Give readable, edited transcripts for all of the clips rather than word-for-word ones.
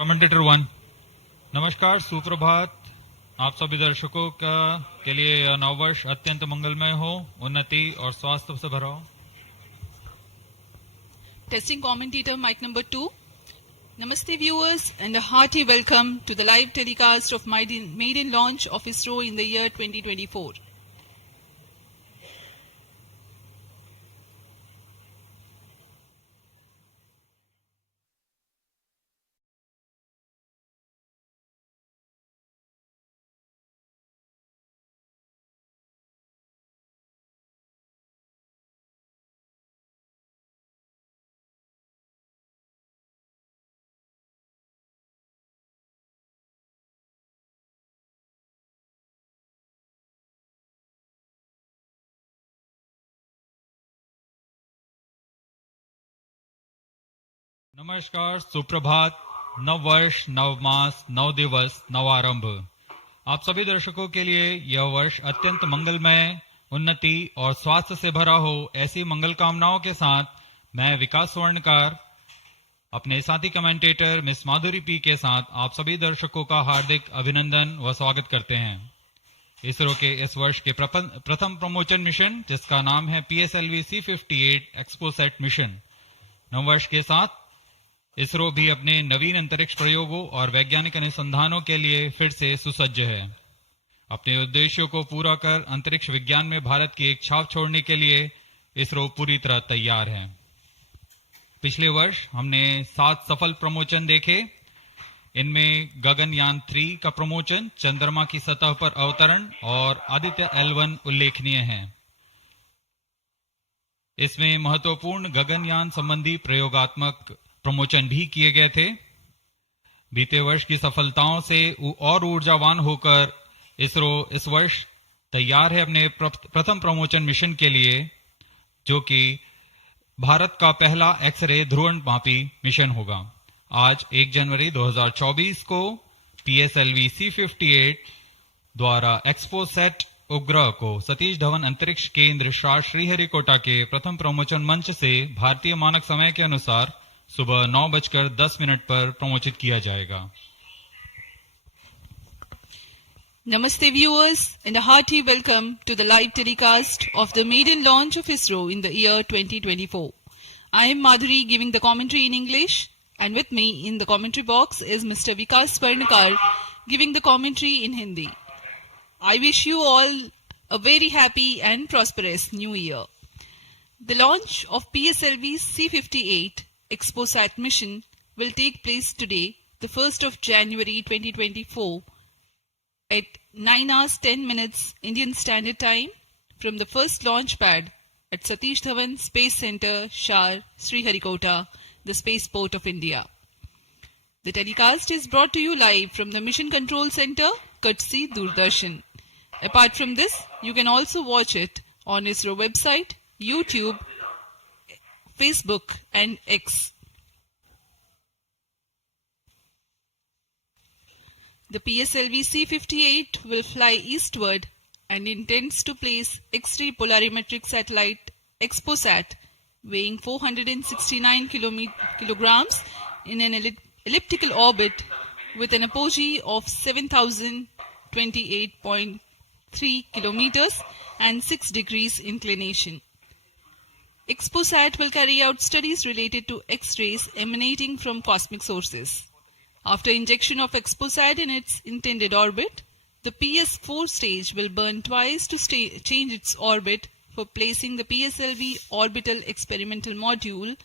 Commentator 1। नमस्कार, सुप्रभात। आप सभी दर्शकों के लिए यह नववर्ष अत्यंत मंगलमय हो, उन्नति और स्वास्थ्य से भरा हो। Testing commentator mic number 2. Namaste viewers and a hearty welcome to the live telecast of maiden launch of ISRO in the year 2024. नमस्कार, सुप्रभात, नव वर्ष, नव मास, नव दिवस, नव आरंभ। आप सभी दर्शकों के लिए यह वर्ष अत्यंत मंगलमय, उन्नति और स्वास्थ्य से भरा हो, ऐसी मंगल कामनाओं के साथ मैं विकास स्वर्णकार अपने साथी कमेंटेटर मिस माधुरी पी के साथ आप सभी दर्शकों का हार्दिक अभिनंदन व स्वागत करते हैं। इसरो के इस वर्ष के प्रथम प्रमोशन मिशन, जिसका नाम है PSLV C58 XPoSat मिशन, नववर्ष के साथ इसरो भी अपने नवीन अंतरिक्ष प्रयोगों और वैज्ञानिक अनुसंधानों के लिए फिर से सुसज्ज है। अपने उद्देश्यों को पूरा कर अंतरिक्ष विज्ञान में भारत की एक छाप छोड़ने के लिए इसरो पूरी तरह तैयार है। पिछले वर्ष हमने 7 सफल प्रमोशन देखे। इनमें गगनयान 3 का प्रमोशन, चंद्रमा की सतह पर अवतरण और आदित्य L1 उल्लेखनीय है। इसमें महत्वपूर्ण गगनयान संबंधी प्रयोगात्मक प्रमोशन भी किए गए थे। बीते वर्ष की सफलताओं से और ऊर्जावान होकर इसरो इस वर्ष तैयार है अपने प्रथम प्रमोशन मिशन के लिए, जो कि भारत का पहला एक्सरे ध्रुवणमापी मिशन होगा। आज 1 जनवरी 2024 को PSLV C58 द्वारा XPoSat उपग्रह को सतीश धवन अंतरिक्ष केंद्र श्रीहरिकोटा के प्रथम प्रमोशन मंच से भारतीय मानक समय के अनुसार सुबह 9:10 पर प्रमोचित किया जाएगा। Namaste viewers and a hearty welcome to the live telecast of the maiden launch of ISRO in the year 2024. I am Madhuri giving the commentary in English, and with me in the commentary box is Mr. Vikas Swarnakar giving the commentary in Hindi. I wish you all a very happy and prosperous new year. The launch of PSLV C58 XPoSat mission will take place today, the 1st of January 2024 at 9:10 Indian Standard Time from the first launch pad at Satish Dhawan Space Center, Sriharikota, the spaceport of India. The telecast is brought to you live from the Mission Control Center, courtesy Doordarshan. Apart from this, you can also watch it on ISRO website, YouTube, Facebook and X. The PSLV C58 will fly eastward and intends to place X-ray Polarimeter Satellite XPoSat weighing 469 kilograms in an elliptical orbit with an apogee of 7,028.3 kilometers and 6 degrees inclination. XPoSat will carry out studies related to X-rays emanating from cosmic sources. After injection of XPoSat in its intended orbit, the PS4 stage will burn twice to change its orbit for placing the PSLV Orbital Experimental Module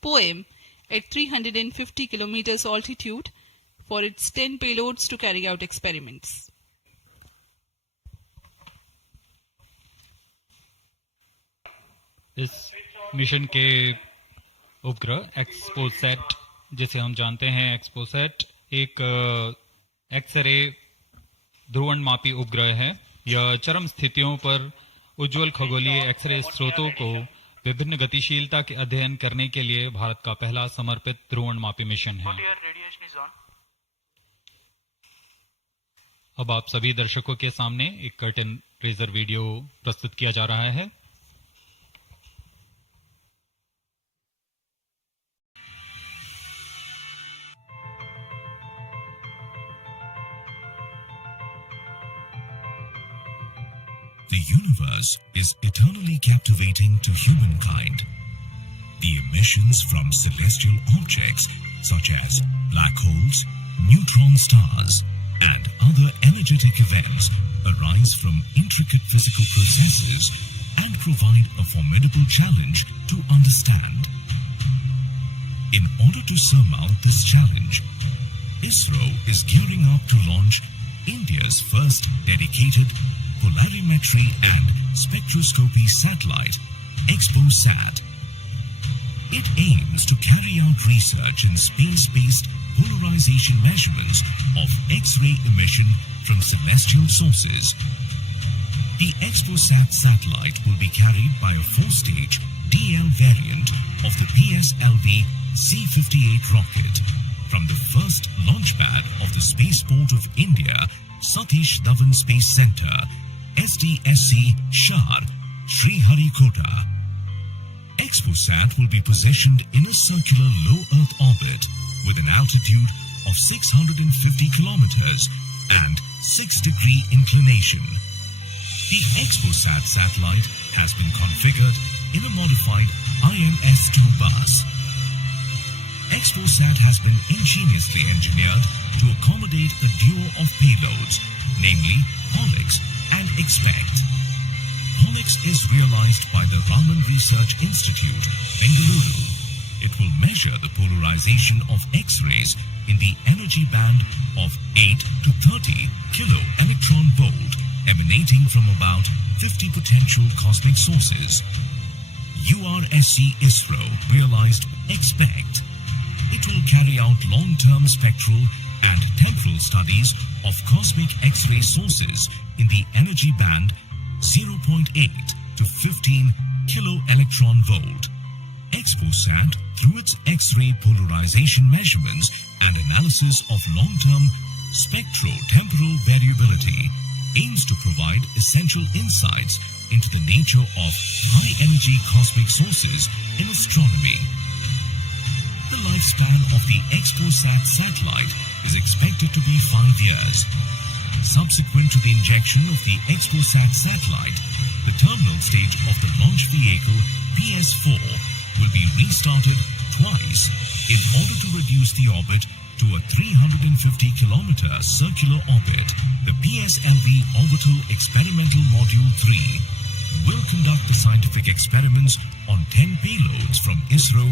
(POEM) at 350 km altitude for its 10 payloads to carry out experiments. इस mission के उपग्रह XPoSat, जिसे हम जानते हैं XPoSat, एक x ray ध्रुवणमापी उपग्रह है। यह चरम स्थितियों पर उज्जवल खगोलीय एक्सरे स्रोतों को विभिन्न गतिशीलता के अध्ययन करने के लिए भारत का पहला समर्पित ध्रुवणमापी मिशन है। अब आप सभी दर्शकों के सामने एक कर्टन रेजर वीडियो प्रस्तुत किया जा रहा है। The universe is eternally captivating to humankind. The emissions from celestial objects such as black holes, neutron stars, and other energetic events arise from intricate physical processes and provide a formidable challenge to understand. In order to surmount this challenge, ISRO is gearing up to launch India's first dedicated Polarimetry and Spectroscopy Satellite, XPoSat. It aims to carry out research in space-based polarization measurements of X-ray emission from celestial sources. The XPoSat satellite will be carried by a 4-stage DL variant of the PSLV C-58 rocket from the first launch pad of the Spaceport of India, Satish Dhawan Space Center, SDSC Shar, Sriharikota. XPoSat will be positioned in a circular low Earth orbit with an altitude of 650 kilometers and 6-degree inclination. The XPoSat satellite has been configured in a modified IMS-2 bus. XPoSat has been ingeniously engineered to accommodate a duo of payloads, namely POLIX and XPeST. POLIX is realized by the Raman Research Institute, Bengaluru. It will measure the polarization of X-rays in the energy band of 8 to 30 kilo electron volt emanating from about 50 potential cosmic sources. URSC ISRO realized XPeST. It will carry out long-term spectral and temporal studies of cosmic X-ray sources in the energy band 0.8 to 15 kilo electron volt. XPoSat, through its X-ray polarization measurements and analysis of long-term spectro-temporal variability, aims to provide essential insights into the nature of high-energy cosmic sources in astronomy. The lifespan of the XPoSat satellite is expected to be 5 years. Subsequent to the injection of the XPoSat satellite, the terminal stage of the launch vehicle PS-4 will be restarted twice in order to reduce the orbit to a 350-kilometer circular orbit. The PSLV Orbital Experimental Module 3 will conduct the scientific experiments on 10 payloads from ISRO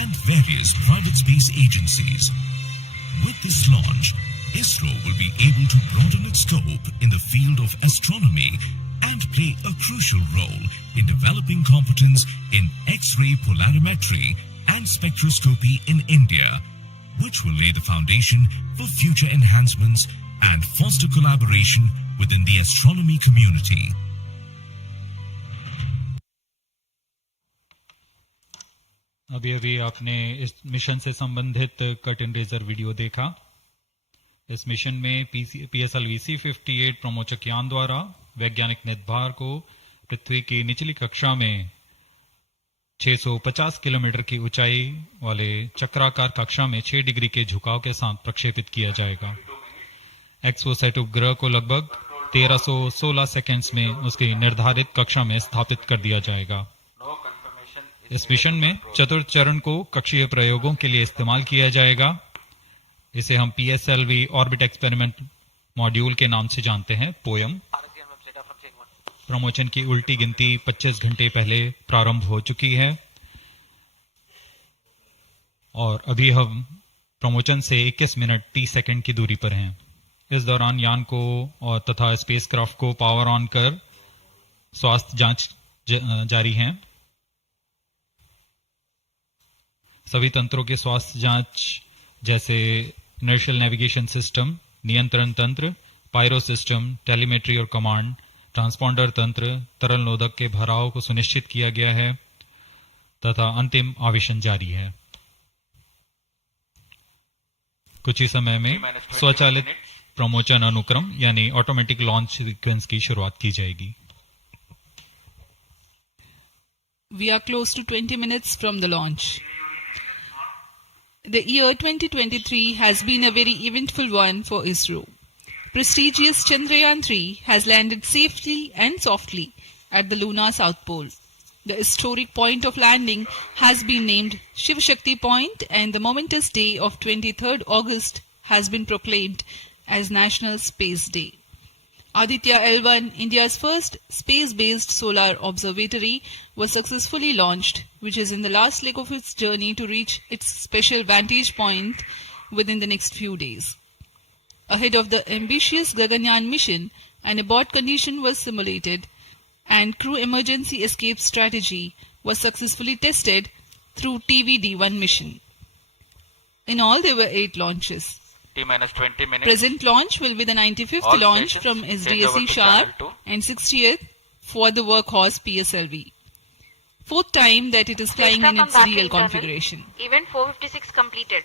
and various private space agencies. With this launch, ISRO will be able to broaden its scope in the field of astronomy and play a crucial role in developing competence in X-ray polarimetry and spectroscopy in India, which will lay the foundation for future enhancements and foster collaboration within the astronomy community. अभी अभी आपने इस mission से संबंधित cut and razor video देखा। इस mission में PSLV C-58 प्रमोचक यान द्वारा वैज्ञानिक नेतभार को पृथ्वी की निचली कक्षा में 650 किलोमीटर की ऊंचाई वाले चक्राकार कक्षा में 6 डिग्री के झुकाव के साथ प्रक्षेपित किया जाएगा। XPoSat उपग्रह को लगभग 1316 सेकंड्स में उसकी निर्धारित कक्षा में स्थापित कर दिया जाएगा। इस मिशन में चतुर्थ चरण को कक्षीय प्रयोगों के लिए इस्तेमाल किया जाएगा। इसे हम PSLV ऑर्बिट एक्सपेरिमेंट मॉड्यूल के नाम से जानते हैं, पोयम। प्रमोचन की उल्टी गिनती 25 घंटे पहले प्रारंभ हो चुकी है और अभी हम प्रमोचन से 21 मिनट 30 सेकंड की दूरी पर हैं। इस दौरान यान को और तथा स्पेसक्राफ्ट को पावर ऑन कर स्वास्थ्य जांच जारी है। सभी तंत्रों के स्वास्थ्य जांच जैसे इनर्शियल नेविगेशन सिस्टम, नियंत्रण तंत्र, पायरो सिस्टम, टेलीमेट्री और कमांड, ट्रांसपॉन्डर तंत्र, तरल नोदक के भराव को सुनिश्चित किया गया है तथा अंतिम आवेशन जारी है। कुछ ही समय में स्वचालित प्रमोचन अनुक्रम यानी ऑटोमेटिक लॉन्च सीक्वेंस की शुरुआत की जाएगी। We are close to 20 minutes from the launch. The year 2023 has been a very eventful one for ISRO. prestigious Chandrayaan-3 has landed safely and softly at the lunar south pole. The historic point of landing has been named Shiv Shakti Point, and the momentous day of 23rd August has been proclaimed as National Space Day. Aditya L1, India's first space-based solar observatory, was successfully launched, which is in the last leg of its journey to reach its special vantage point within the next few days. Ahead of the ambitious Gaganyaan mission, an abort condition was simulated and crew emergency escape strategy was successfully tested through TVD-1 mission. In all, there were 8 launches. T-minus 20 minutes. Present launch will be the 95th All launch stations from change over SDSE to Sharp channel 2. and 60th for the workhorse PSLV. 4th time that it is flying in its real configuration. Event 456 completed.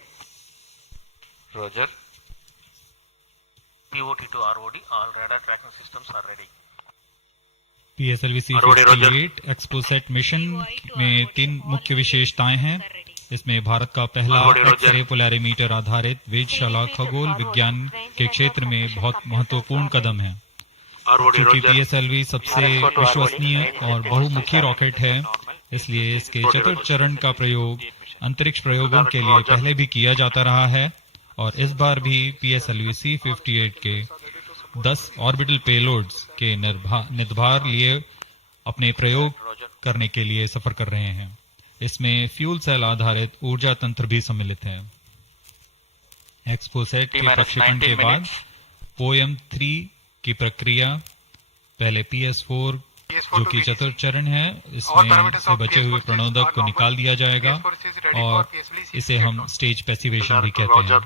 Roger. POT to ROD, all radar tracking systems are ready. PSLV C58 XPoSat mission में 3 मुख्य विशेषताएं हैं। इसमें भारत का पहला x ray polarimeter आधारित वेधशाला खगोल विज्ञान के क्षेत्र में बहुत महत्वपूर्ण कदम है। क्योंकि PSLV सबसे विश्वसनीय और बहुमुखी रॉकेट है, इसलिए इसके चतुर्थ चरण का प्रयोग अंतरिक्ष प्रयोगों के लिए पहले भी किया जाता रहा है और इस बार भी PSLV C58 के 10 ऑर्बिटल पेलोड्स के निर्धार लिए अपने प्रयोग करने के लिए सफर कर रहे हैं। इसमें फ्यूल सेल आधारित ऊर्जा तंत्र भी सम्मिलित है। एक्सपोसेट के प्रक्षेपण के बाद POEM-3 की प्रक्रिया पहले PS4 जो कि चतुर्थ चरण है, इसमें से बचे हुए प्रणोदक को निकाल दिया जाएगा और इसे हम स्टेज पैसिवेशन भी कहते हैं।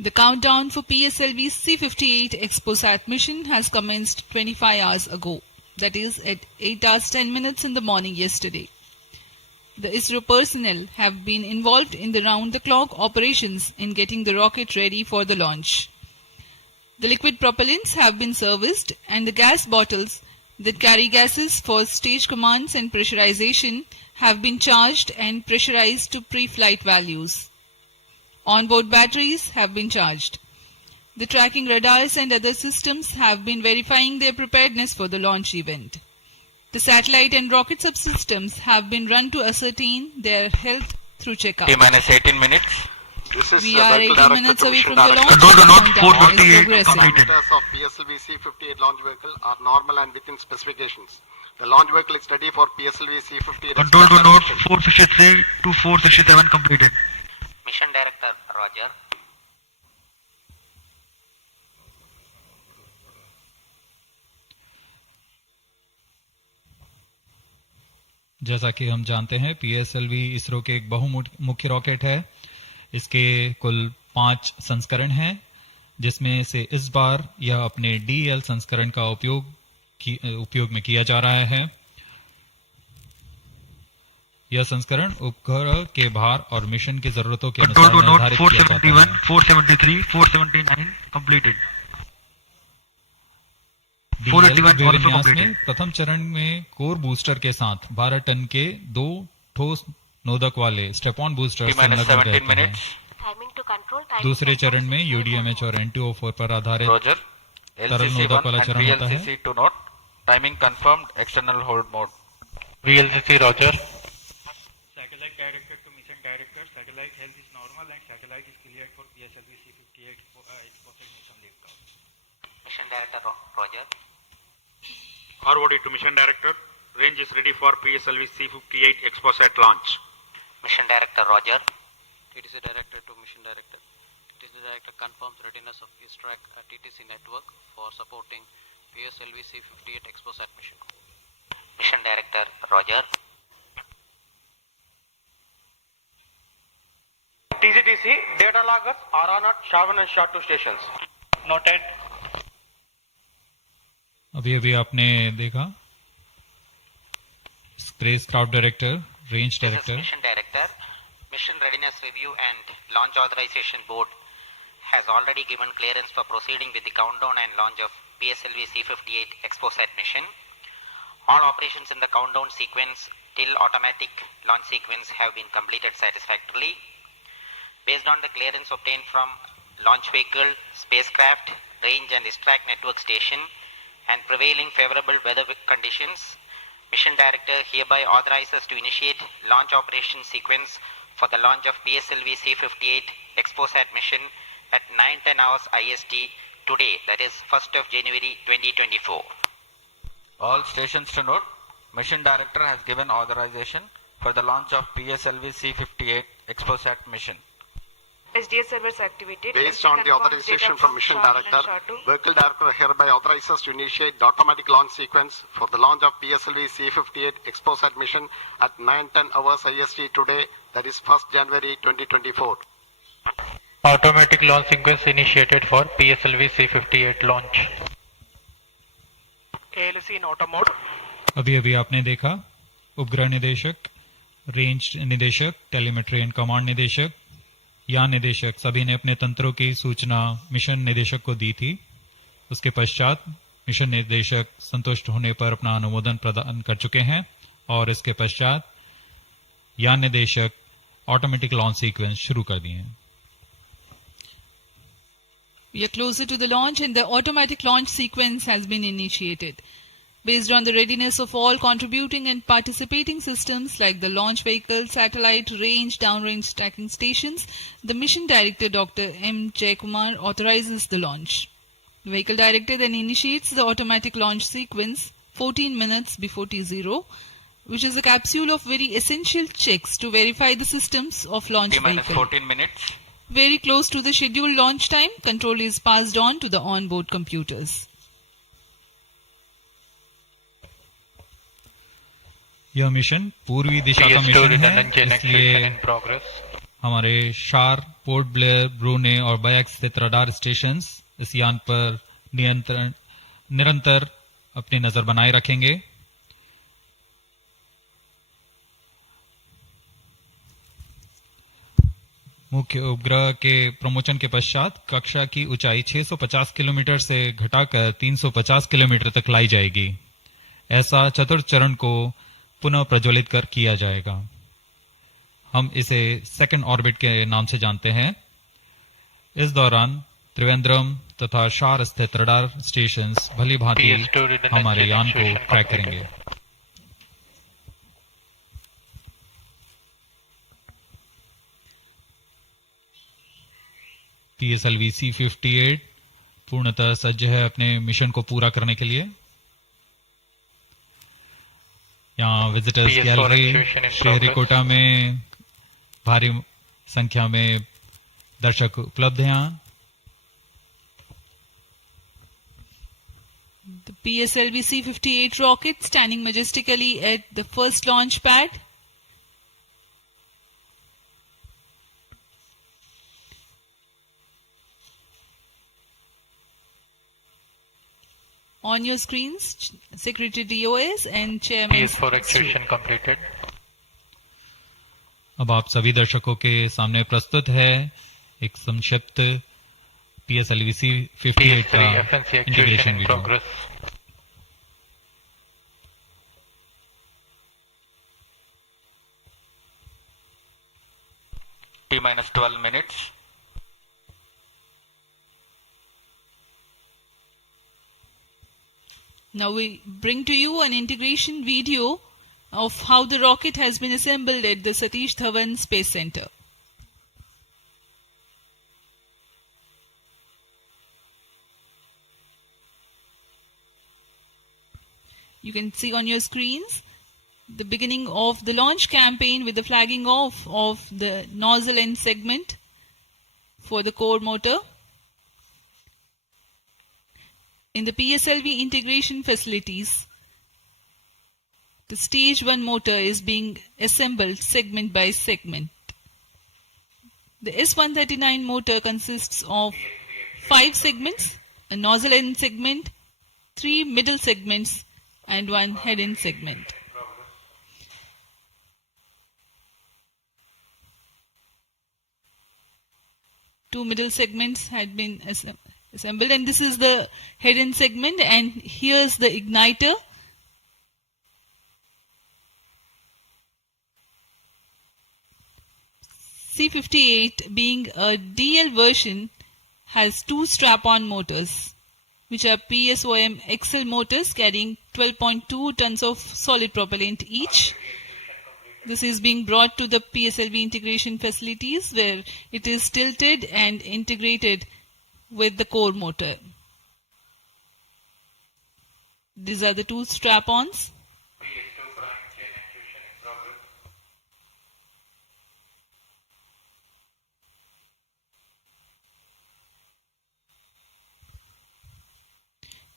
The countdown for PSLV C58 XPoSat mission has commenced 25 hours ago, that is at 8 hours 10 minutes in the morning yesterday. The ISRO personnel have been involved in the round-the-clock operations in getting the rocket ready for the launch. The liquid propellants have been serviced and the gas bottles that carry gases for stage commands and pressurization have been charged and pressurized to pre-flight values. Onboard batteries have been charged. The tracking radars and other systems have been verifying their preparedness for the launch event. The satellite and rocket subsystems have been run to ascertain their health through checkup. T-minus 18 minutes. We are 18 minutes away from the launch. Control to note Countdown is 458 progressing. completed. Parameters of PSLV C58 launch vehicle are normal and within specifications. The launch vehicle is ready for PSLV C58. Control to note 463 to 467 completed. Mission Director, Roger. जैसा कि हम जानते हैं PSLV ISRO के एक बहुमुख्य rocket है। इसके कुल 5 संस्करण हैं, जिसमें से इस बार यह अपने DL संस्करण का उपयोग में किया जा रहा है। यह संस्करण उपग्रह के भार और मिशन की जरूरतों के अनुसार Control to note निर्धारित किया जाता 471, है। 473, 479 completed. DL 481 also विन्यास में completed. प्रथम चरण में कोर बूस्टर के साथ 12 टन के 2 ठोस नोदक वाले स्टेप-ऑन बूस्टर T-minus संलग्न 17 रहते हैं। minutes. Timing to control. Timing दूसरे to चरण में control. UDMH और NTO4 पर आधारित Roger. तरल नोदक वाला LCC1 and चरण होता है। VLCC to note. Timing confirmed. External hold mode. VLCC, Roger. Satellite director to mission director. Satellite health is normal and satellite is cleared for PSLV C58 XPoSat mission liftoff. Mission Director, Roger. ROD to mission director. Range is ready for PSLV C58 XPoSat launch. Mission Director, Roger. TTC Director to Mission Director. TTC Director confirms readiness of ISRO at TTC network for supporting PSLV C58 XPoSat mission. Mission Director, Roger. TCTC data loggers are on at Shavan and SHA2 stations. Noted. अभी आपने देखा spacecraft director, range This is director, Mission Director. Mission Readiness Review and Launch Authorization Board has already given clearance for proceeding with the countdown and launch of PSLV C58 XPoSat mission. All operations in the countdown sequence till automatic launch sequence have been completed satisfactorily. Based on the clearance obtained from launch vehicle, spacecraft, range and ISRO network station and prevailing favorable weather conditions, Mission Director hereby authorizes to initiate launch operation sequence for the launch of PSLV C58 XPoSat mission at 9:10 hours IST today, that is 1st of January 2024. All stations to note, Mission Director has given authorization for the launch of PSLV C58 XPoSat mission. SDS servers activated. Based on the authorization from Mission Director, Vehicle Director hereby authorizes to initiate the automatic launch sequence for the launch of PSLV C58 XPoSat mission at 9:10 hours IST today, that is 1st January 2024. Automatic launch sequence initiated for PSLV C58 launch. ALC in auto mode. अभी आपने देखा उपग्रह निदेशक, range निदेशक, telemetry and command निदेशक, यान निदेशक सभी ने अपने तंत्रों की सूचना मिशन निदेशक को दी थी। उसके पश्चात मिशन निदेशक संतुष्ट होने पर अपना अनुमोदन प्रदान कर चुके हैं और इसके पश्चात यान निदेशक ऑटोमेटिक लॉन्च सीक्वेंस शुरू कर दिए हैं। We are closer to the launch and the automatic launch sequence has been initiated. Based on the readiness of all contributing and participating systems like the launch vehicle, satellite, range, downrange tracking stations, the mission director Dr. M. Jaikumar authorizes the launch. The vehicle director then initiates the automatic launch sequence 14 minutes before T0, which is a capsule of very essential checks to verify the systems of launch T-minus vehicle. 14 minutes. Very close to the scheduled launch time, control is passed on to the onboard computers. यह mission पूर्वी दिशा का mission है, इसलिए हमारे शार, port Blair, ब्रूने और bikes स्थित radar stations इस यान पर निरंतर अपनी नजर बनाए रखेंगे। मुख्य उपग्रह के प्रमोशन के पश्चात कक्षा की ऊंचाई 650 किलोमीटर से घटाकर 350 किलोमीटर तक लाई जाएगी। ऐसा चतुर्थ चरण को पुनः प्रज्वलित कर किया जाएगा। हम इसे सेकंड ऑर्बिट के नाम से जानते हैं। इस दौरान त्रिवेंद्रम तथा शार स्थित रडार स्टेशंस भली भांति हमारे यान को ट्रैक करेंगे। PSLV C58 पूर्णतः सज्ज है अपने मिशन को पूरा करने के लिए। यहाँ विजिटर्स गैलरी श्रीहरिकोटा में भारी संख्या में दर्शक उपलब्ध हैं। The PSLV C58 rocket standing majestically at the first launch pad. On your screens, Secretary DOS and Chairman. PS4 activation completed. अब आप सभी दर्शकों के सामने प्रस्तुत है एक संक्षिप्त PSLV C58 का integration video. T-minus 12 minutes. Now we bring to you an integration video of how the rocket has been assembled at the Satish Dhawan Space Center. You can see on your screens the beginning of the launch campaign with the flagging off of the nozzle end segment for the core motor. In the PSLV integration facilities, the stage 1 motor is being assembled segment by segment. The S139 motor consists of 5 segments, a nozzle end segment, 3 middle segments and 1 head end segment. Two middle segments had been assembled, and this is the head end segment, and here's the igniter. C58, being a DL version, has two strap-on motors, which are PSOM XL motors carrying 12.2 tons of solid propellant each. This is being brought to the PSLV integration facilities where it is tilted and integrated with the core motor. These are the two strap-ons.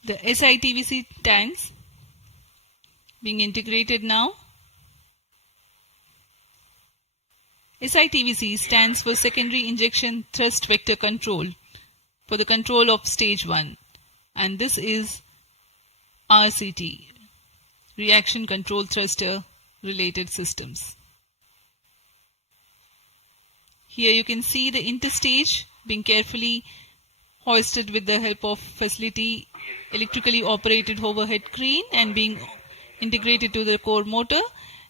The SITVC tanks being integrated now. SITVC stands for Secondary Injection Thrust Vector Control for the control of stage 1, and this is RCT, Reaction Control Thruster related systems. Here you can see the interstage being carefully hoisted with the help of facility electrically operated overhead crane and being integrated to the core motor.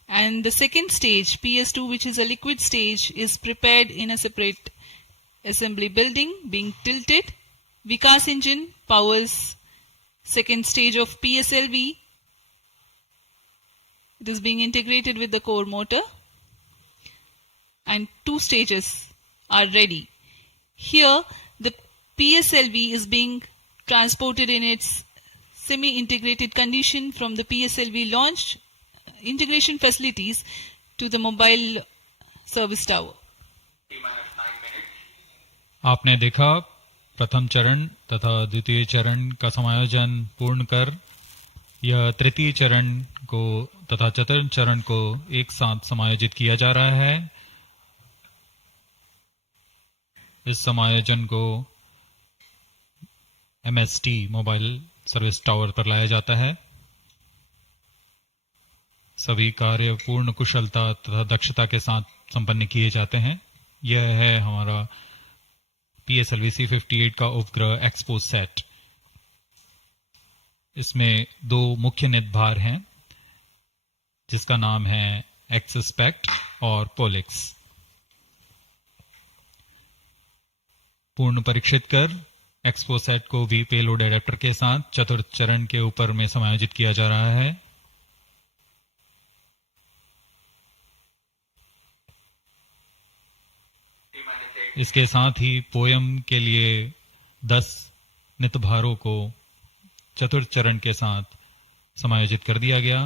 And the second stage, PS2, which is a liquid stage, is prepared in a separate assembly building, being tilted. Vikas engine powers second stage of PSLV. It is being integrated with the core motor, and two stages are ready. Here, the PSLV is being transported in its semi-integrated condition from the PSLV launch integration facilities to the mobile service tower. आपने देखा प्रथम चरण तथा द्वितीय चरण का समायोजन पूर्ण कर यह तृतीय चरण को तथा चतुर्थ चरण को एक साथ समायोजित किया जा रहा है। इस समायोजन को MST मोबाइल सर्विस टावर पर लाया जाता है। सभी कार्य पूर्ण कुशलता तथा दक्षता के साथ संपन्न किए जाते हैं। यह है हमारा PSLV C58 का उपग्रह XPoSat। इसमें दो मुख्य निदभार हैं जिसका नाम है XSPECT और POLIX। पूर्ण परीक्षित कर XPoSat को भी पेलोड एडेप्टर के साथ चतुर्थ चरण के ऊपर में समायोजित किया जा रहा है। इसके साथ ही पोयम के लिए 10 नितभारों को चतुर्थ चरण के साथ समायोजित कर दिया गया।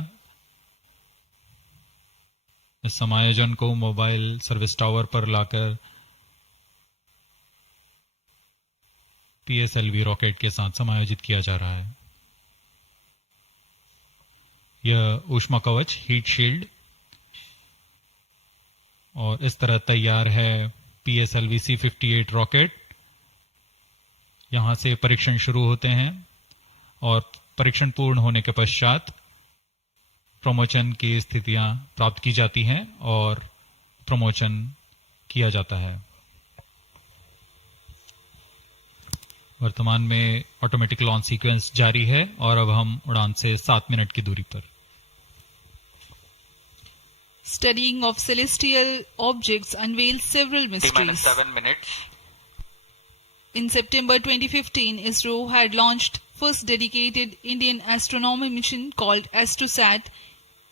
इस समायोजन को मोबाइल सर्विस टावर पर लाकर PSLV रॉकेट के साथ समायोजित किया जा रहा है। यह ऊष्मा कवच हीट शील्ड और इस तरह तैयार है PSLV C58 रॉकेट। यहां से परीक्षण शुरू होते हैं और परीक्षण पूर्ण होने के पश्चात प्रमोचन की स्थितियां प्राप्त की जाती हैं और प्रमोचन किया जाता है। वर्तमान में ऑटोमेटिक लॉन्च सीक्वेंस जारी है और अब हम उड़ान से 7 मिनट की दूरी पर। Studying of celestial objects unveils several mysteries. 7 minutes. In September 2015, ISRO had launched first dedicated Indian astronomy mission called AstroSat,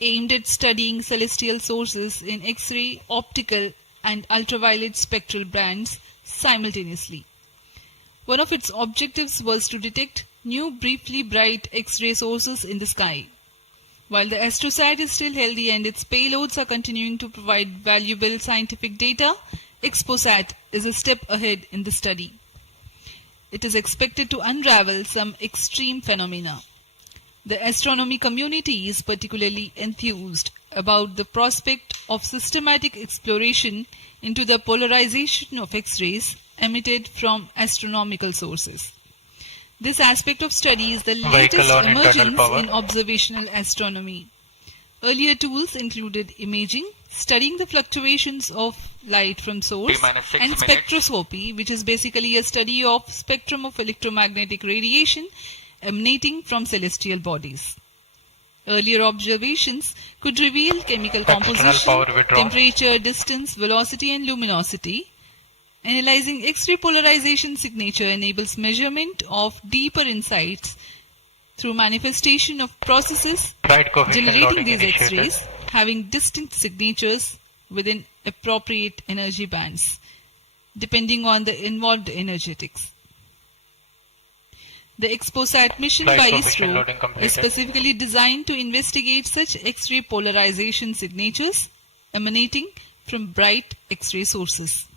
aimed at studying celestial sources in X-ray, optical and ultraviolet spectral bands simultaneously. One of its objectives was to detect new briefly bright X-ray sources in the sky. While the AstroSat is still healthy and its payloads are continuing to provide valuable scientific data, XPoSat is a step ahead in the study. It is expected to unravel some extreme phenomena. The astronomy community is particularly enthused about the prospect of systematic exploration into the polarization of X-rays emitted from astronomical sources. This aspect of study is the latest emergence in observational astronomy. Earlier tools included imaging, studying the fluctuations of light from source, and spectroscopy, which is basically a study of spectrum of electromagnetic radiation emanating from celestial bodies. Earlier observations could reveal chemical External composition, power withdrawn. temperature, distance, velocity and luminosity. Analyzing X-ray polarization signature enables measurement of deeper insights through manifestation of processes Flight coefficient generating loading these initiated. X-rays having distinct signatures within appropriate energy bands, depending on the involved energetics. The XPoSat mission Flight by coefficient ISRO loading completed. is specifically designed to investigate such X-ray polarization signatures emanating from bright X-ray sources.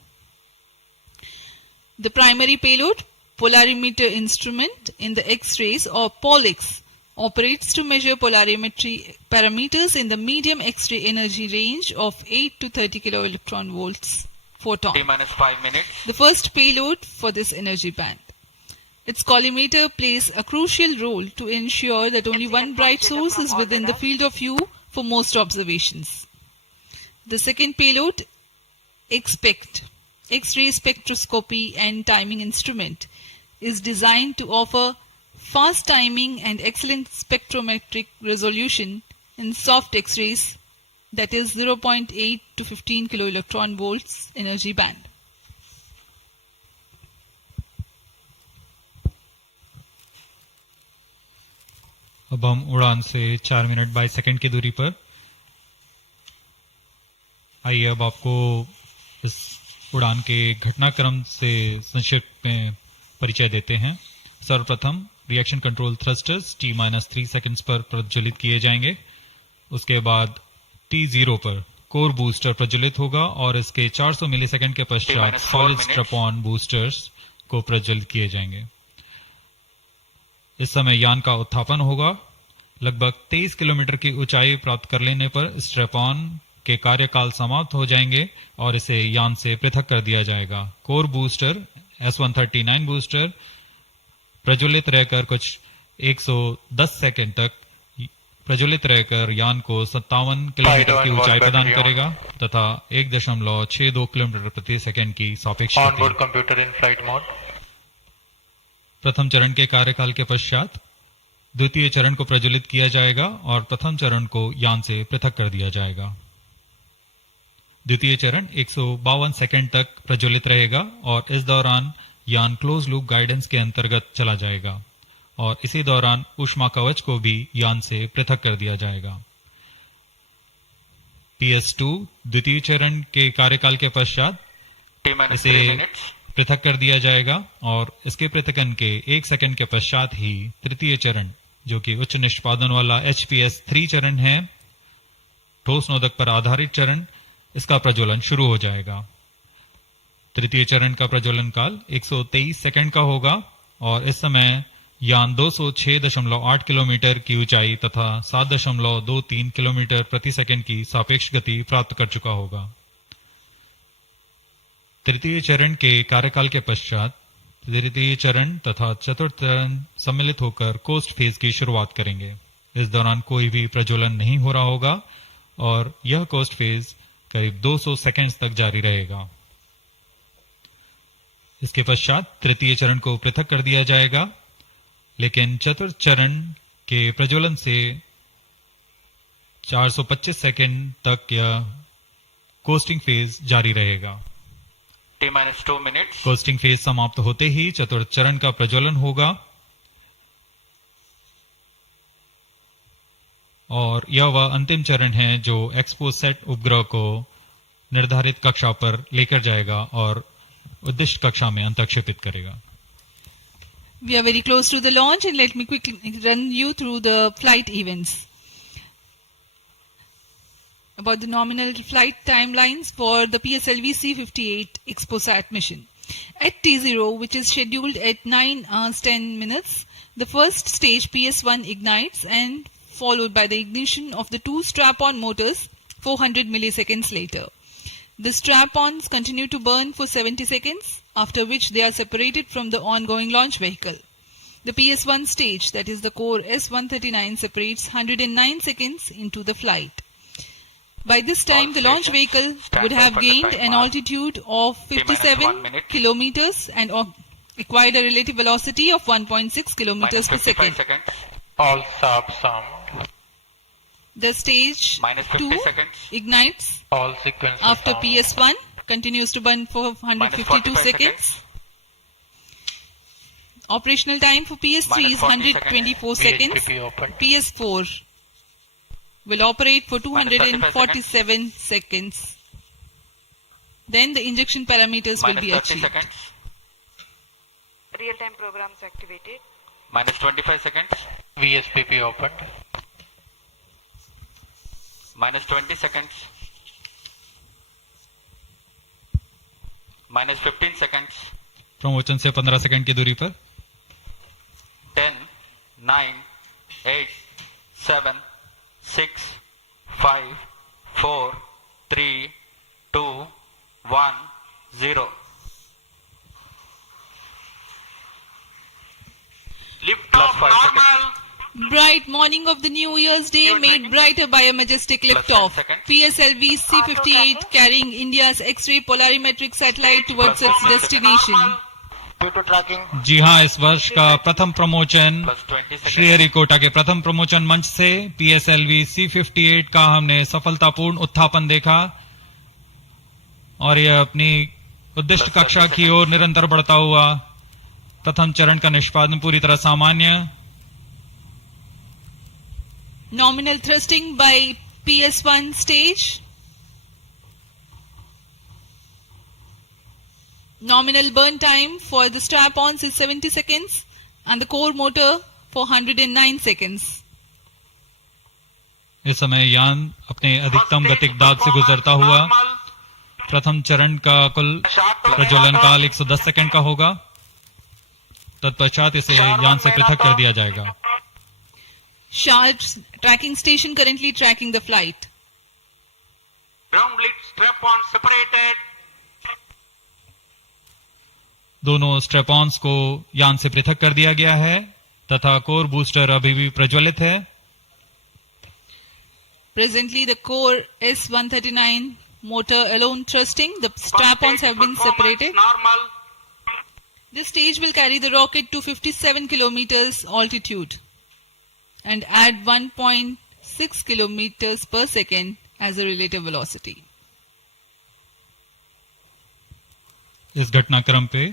The primary payload, Polarimeter Instrument in the X-rays or POLIX, operates to measure polarimetry parameters in the medium X-ray energy range of 8 to 30 kiloelectron volts photon. T-minus 5 minutes. The first payload for this energy band. Its collimator plays a crucial role to ensure that only one bright source is within the field of view for most observations. The second payload, XSPECT, X-ray Spectroscopy and Timing Instrument, is designed to offer fast timing and excellent spectrometric resolution in soft X-rays, that is 0.8 to 15 kiloelectron volts energy band. अब हम उड़ान से 4 minute 22 second की दूरी पर। आइए अब आपको इस उड़ान के घटनाक्रम से संक्षिप्त में परिचय देते हैं। सर्वप्रथम reaction control thrusters T-3 seconds पर प्रज्वलित किए जाएंगे। उसके बाद T0 पर कोर बूस्टर प्रज्वलित होगा और इसके 400 मिलीसेकंड के पश्चात सॉलिड स्ट्रैप-ऑन बूस्टर्स को प्रज्वलित किए जाएंगे। इस समय यान का उत्थापन होगा। लगभग 23 किलोमीटर की ऊंचाई प्राप्त कर लेने पर स्ट्रैप-ऑन के कार्यकाल समाप्त हो जाएंगे और इसे यान से पृथक कर दिया जाएगा। कोर बूस्टर S139 बूस्टर प्रज्वलित रहकर कुछ 110 सेकंड तक प्रज्वलित रहकर यान को 57 किलोमीटर की ऊंचाई प्रदान करेगा तथा 1.62 किलोमीटर प्रति सेकंड की सापेक्ष गति। Onboard computer in flight mode. प्रथम चरण के कार्यकाल के पश्चात द्वितीय चरण को प्रज्वलित किया जाएगा और प्रथम चरण को यान से पृथक कर दिया जाएगा। द्वितीय चरण 152 सेकंड तक प्रज्वलित रहेगा और इस दौरान यान क्लोज लूप गाइडेंस के अंतर्गत चला जाएगा और इसी दौरान ऊष्मा कवच को भी यान से पृथक कर दिया जाएगा। PS2 द्वितीय चरण के कार्यकाल के पश्चात इसे पृथक कर दिया जाएगा और इसके पृथकन के 1 सेकंड के पश्चात ही तृतीय चरण, जो कि उच्च निष्पादन वाला HPS3 चरण है, ठोस नोदक पर आधारित चरण, इसका प्रज्वलन शुरू हो जाएगा। तृतीय चरण का प्रज्वलन काल 123 सेकंड का होगा और इस समय यान 206.8 किलोमीटर की ऊंचाई तथा 7.23 किलोमीटर प्रति सेकंड की सापेक्ष गति प्राप्त कर चुका होगा। तृतीय चरण के कार्यकाल के पश्चात तृतीय चरण तथा चतुर्थ चरण सम्मिलित होकर कोस्ट फेज की शुरुआत करेंगे। इस दौरान कोई भी प्रज्वलन नहीं हो रहा होगा और यह कोस्ट फेज करीब 200 सेकंड्स तक जारी रहेगा। इसके पश्चात तृतीय चरण को पृथक कर दिया जाएगा, लेकिन चतुर्थ चरण के प्रज्वलन से 425 सेकंड तक यह कोस्टिंग फेज जारी रहेगा। T-2 minutes. कोस्टिंग फेज समाप्त होते ही चतुर्थ चरण का प्रज्वलन होगा और यह वह अंतिम चरण है जो एक्सपोसेट उपग्रह को निर्धारित कक्षा पर लेकर जाएगा और उद्दिष्ट कक्षा में अंतक्षेपित करेगा। We are very close to the launch and let me quickly run you through the flight events. About the nominal flight timelines for the PSLV C-58 XPoSat mission. At T0, which is scheduled at 9 hours 10 minutes, the first stage PS1 ignites and followed by the ignition of the two strap-on motors 400 milliseconds later. The strap-ons continue to burn for 70 seconds, after which they are separated from the ongoing launch vehicle. The PS1 stage, that is the core S139, separates 109 seconds into the flight. By this time, the launch vehicle would have gained an altitude of 57 kilometers and acquired a relative velocity of 1.6 kilometers per second. All subs armed. The stage minus 50 2 seconds, ignites All sequences after on. PS1, continues to burn for 152 45 seconds. Operational time for PS3 Minus is 40 124 seconds. VHPP open. PS4 will operate for Minus 35 247 seconds. Then the injection parameters will minus be 30 achieved. seconds, Real-time programs activated. minus 25 seconds, VSPP opened. minus 20 seconds, minus 15 seconds, promotion से 15 second की दूरी पर 10, 9, 8, 7, 6, 5, 4, 3, 2, 1, 0. Lift Plus off 5 normal. Bright morning of the New Year's Day made brighter by a majestic liftoff. 10 seconds. PSLV C-58 carrying India's X-ray polarimetric satellite towards its destination. Due to tracking. जी हाँ, इस वर्ष का प्रथम promotion Plus 20 seconds, Sriharikota के प्रथम promotion मंच से PSLV C-58 का हमने सफलतापूर्ण उत्थापन देखा और यह अपनी उद्दिष्ट कक्षा की ओर निरंतर बढ़ता हुआ। प्रथम चरण का निष्पादन पूरी तरह सामान्य। Nominal thrusting by PS1 stage. Nominal burn time for the strap-ons is 70 seconds and the core motor for 109 seconds. इस समय यान अपने अधिकतम गतिक दाब से गुजरता हुआ। प्रथम चरण का कुल प्रज्वलन काल 110 सेकंड का होगा। तत्पश्चात इसे यान से पृथक कर दिया जाएगा। Sharp's tracking station currently tracking the flight. Ground lit strap-on separated. दोनों स्ट्रेपॉन्स को यान से पृथक कर दिया गया है तथा कोर बूस्टर अभी भी प्रज्वलित है। Presently the core S139 motor alone thrusting. The strap-ons have been separated. Normal. This stage will carry the rocket to 57 kilometers altitude and add 1.6 kilometers per second as a relative velocity. इस घटनाक्रम पे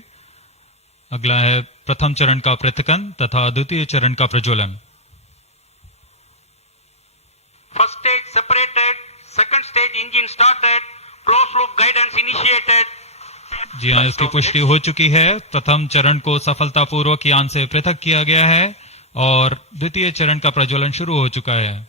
अगला है प्रथम चरण का पृथकन तथा द्वितीय चरण का प्रज्वलन। First stage separated. Second stage engine started. Closed loop guidance initiated. जी हाँ, इसकी पुष्टि हो चुकी है। प्रथम चरण को सफलतापूर्वक यान से पृथक किया गया है और द्वितीय चरण का प्रज्वलन शुरू हो चुका है।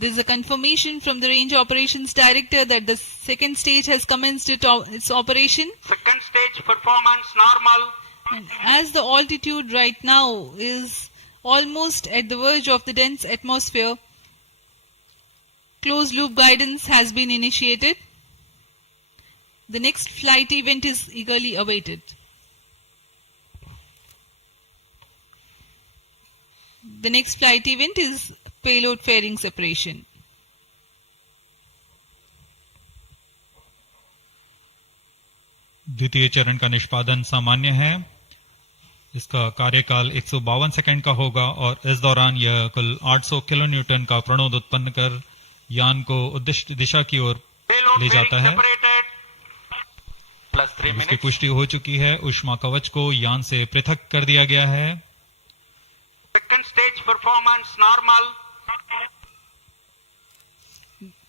This is a confirmation from the Range Operations Director that the second stage has commenced its operation. Second stage performance normal. And as the altitude right now is almost at the verge of the dense atmosphere, closed loop guidance has been initiated. The next flight event is eagerly awaited. The next flight event is payload fairing separation. द्वितीय चरण का निष्पादन सामान्य है। इसका कार्यकाल 152 second का होगा और इस दौरान यह कुल 800 किलो न्यूटन का प्रणोद उत्पन्न कर यान को उद्दिष्ट दिशा की ओर ले जाता है। plus 3 इसकी minutes, पुष्टि हो चुकी है। ऊष्मा कवच को यान से पृथक कर दिया गया है। Second stage performance normal.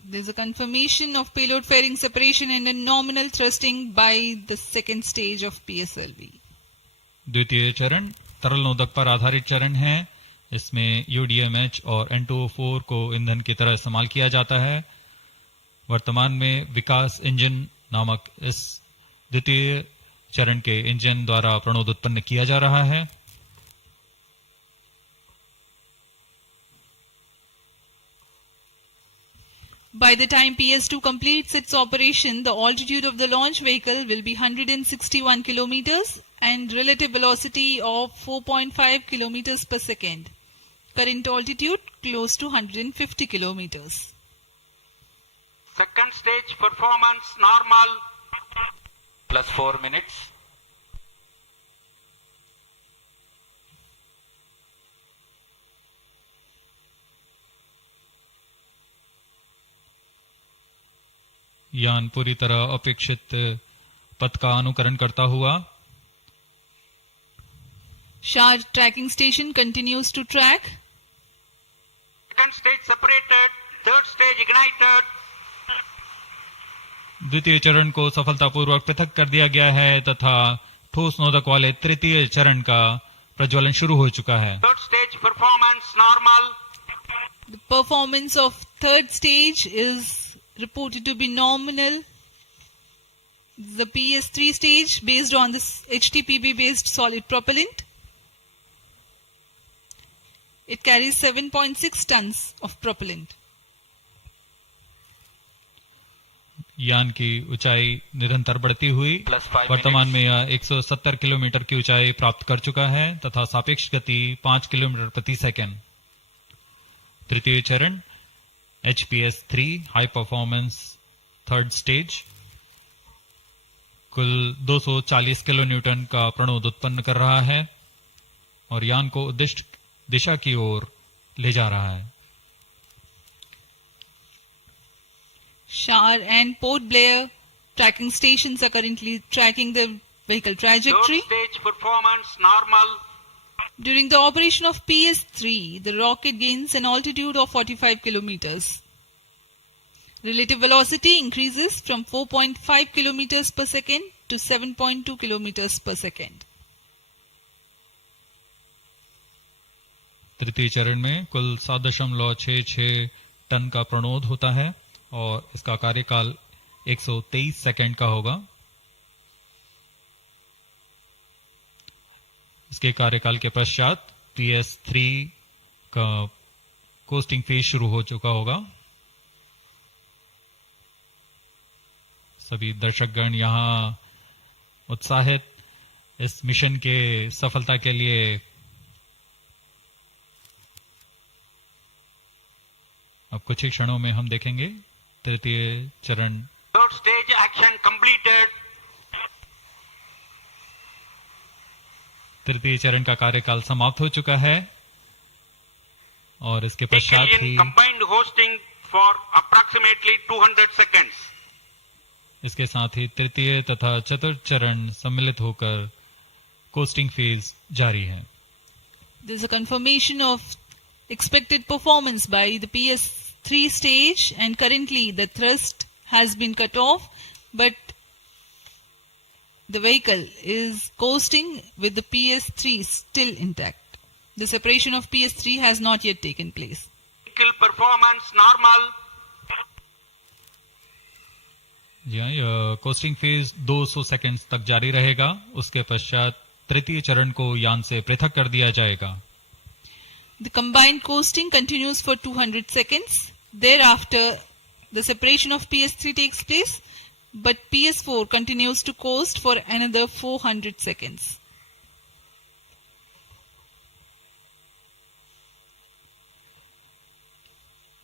There is a confirmation of payload fairing separation and a nominal thrusting by the second stage of PSLV. द्वितीय चरण तरल नोदक पर आधारित चरण है। इसमें UDMH और N2O4 को ईंधन की तरह इस्तेमाल किया जाता है। वर्तमान में विकास इंजन नामक इस द्वितीय चरण के इंजन द्वारा प्रणोद उत्पन्न किया जा रहा है। By the time PS2 completes its operation, the altitude of the launch vehicle will be 161 kilometers and relative velocity of 4.5 kilometers per second. Current altitude close to 150 kilometers. Second stage performance normal. plus 4 minutes, यान पूरी तरह अपेक्षित पथ का अनुकरण करता हुआ SHAR tracking station continues to track. Second stage separated, third stage ignited. द्वितीय चरण को सफलतापूर्वक पृथक कर दिया गया है तथा ठोस नोदक वाले तृतीय चरण का प्रज्वलन शुरू हो चुका है। Third stage performance normal. The performance of third stage is reported to be nominal. The PS3 stage based on this HTPB based solid propellant. It carries 7.6 tons of propellant. यान की ऊंचाई निरंतर बढ़ती हुई वर्तमान में यह 170 किलोमीटर की ऊंचाई प्राप्त कर चुका है तथा सापेक्ष गति 5 किलोमीटर प्रति सेकंड। तृतीय चरण HPS3 high performance third stage कुल 240 किलो न्यूटन का प्रणोद उत्पन्न कर रहा है और यान को उद्दिष्ट दिशा की ओर ले जा रहा है। SHAR and Port Blair tracking stations are currently tracking the vehicle trajectory. Third stage performance normal. During the operation of PS3, the rocket gains an altitude of 45 kilometers. Relative velocity increases from 4.5 kilometers per second to 7.2 kilometers per second. तृतीय चरण में कुल 7.66 ton का प्रणोद होता है और इसका कार्यकाल 123 सेकंड का होगा। इसके कार्यकाल के पश्चात PS3 का कोस्टिंग फेज शुरू हो चुका होगा। सभी दर्शकगण यहाँ उत्साहित इस मिशन के सफलता के लिए अब कुछ ही क्षणों में हम देखेंगे तृतीय चरण। Third stage action completed. तृतीय चरण का कार्यकाल समाप्त हो चुका है और इसके पश्चात ही combined hosting for approximately 200 seconds. इसके साथ ही तृतीय तथा चतुर्थ चरण सम्मिलित होकर कोस्टिंग फेज जारी है। There is a confirmation of expected performance by the PS3 stage and currently the thrust has been cut off but the vehicle is coasting with the PS3 still intact. The separation of PS3 has not yet taken place. Vehicle performance normal. यह costing phase 200 seconds तक जारी रहेगा। उसके पश्चात तृतीय चरण को यान से पृथक कर दिया जाएगा। The combined coasting continues for 200 seconds. Thereafter, the separation of PS3 takes place, but PS4 continues to coast for another 400 seconds.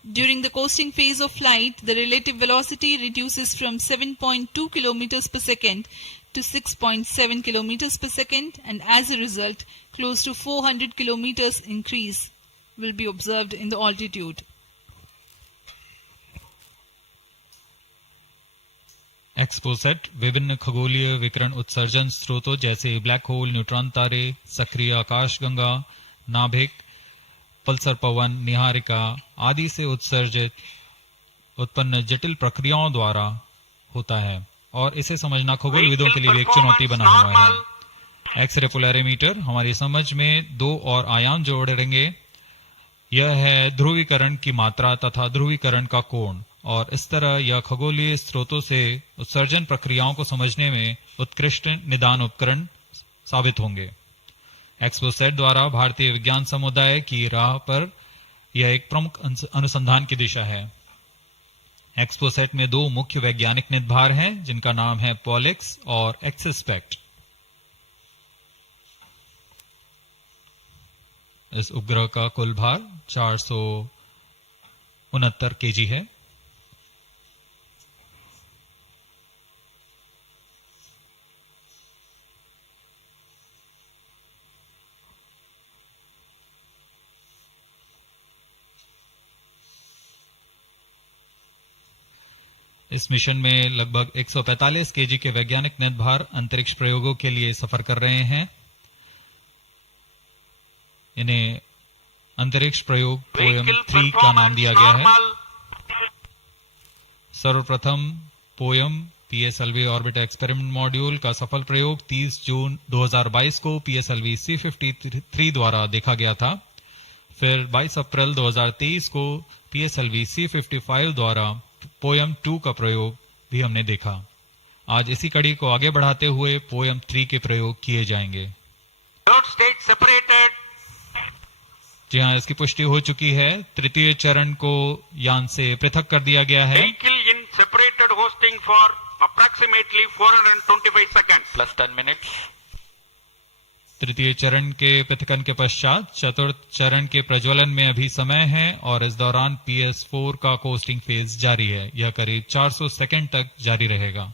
During the coasting phase of flight, the relative velocity reduces from 7.2 kilometers per second to 6.7 kilometers per second, and as a result, close to 400 kilometers increase will be observed in the altitude. XPoSat विभिन्न खगोलीय विकिरण उत्सर्जन स्रोतों जैसे black hole, neutron तारे, सक्रिय आकाशगंगा, नाभिक, पल्सर पवन, निहारिका आदि से उत्सर्जित उत्पन्न जटिल प्रक्रियाओं द्वारा होता है और इसे समझना खगोलविदों के लिए भी एक चुनौती बना हुआ है। एक्सरे पोलैरिमीटर हमारी समझ में दो और आयाम जोड़ेंगे। यह है ध्रुवीकरण की मात्रा तथा ध्रुवीकरण का कोण और इस तरह यह खगोलीय स्रोतों से उत्सर्जन प्रक्रियाओं को समझने में उत्कृष्ट निदान उपकरण साबित होंगे। एक्सपोसैट द्वारा भारतीय विज्ञान समुदाय की राह पर यह एक प्रमुख अनुसंधान की दिशा है। एक्सपोसैट में दो मुख्य वैज्ञानिक निदभार हैं जिनका नाम है पॉलिक्स और XSPECT। इस उपग्रह का कुल भार 469 केजी है। इस मिशन में लगभग 145 केजी के वैज्ञानिक नेतभार अंतरिक्ष प्रयोगों के लिए सफर कर रहे हैं। इन्हें अंतरिक्ष प्रयोग पोयम 3 का नाम दिया गया है। सर्वप्रथम poem PSLV orbit experiment module का सफल प्रयोग 30 जून 2022 को पीएसएलवी C53 द्वारा देखा गया था। फिर 22 अप्रैल 2023 को पीएसएलवी C55 द्वारा पोयम 2 का प्रयोग भी हमने देखा। आज इसी कड़ी को आगे बढ़ाते हुए पोयम 3 के प्रयोग किए जाएंगे। जी हाँ, इसकी पुष्टि हो चुकी है। तृतीय चरण को यान से पृथक कर दिया गया है। Vehicle in separated hosting for approximately 425 seconds. Plus 10 minutes. तृतीय चरण के पृथकन के पश्चात चतुर्थ चरण के प्रज्वलन में अभी समय है और इस दौरान PS4 का कोस्टिंग फेज जारी है। यह करीब 400 सेकंड तक जारी रहेगा।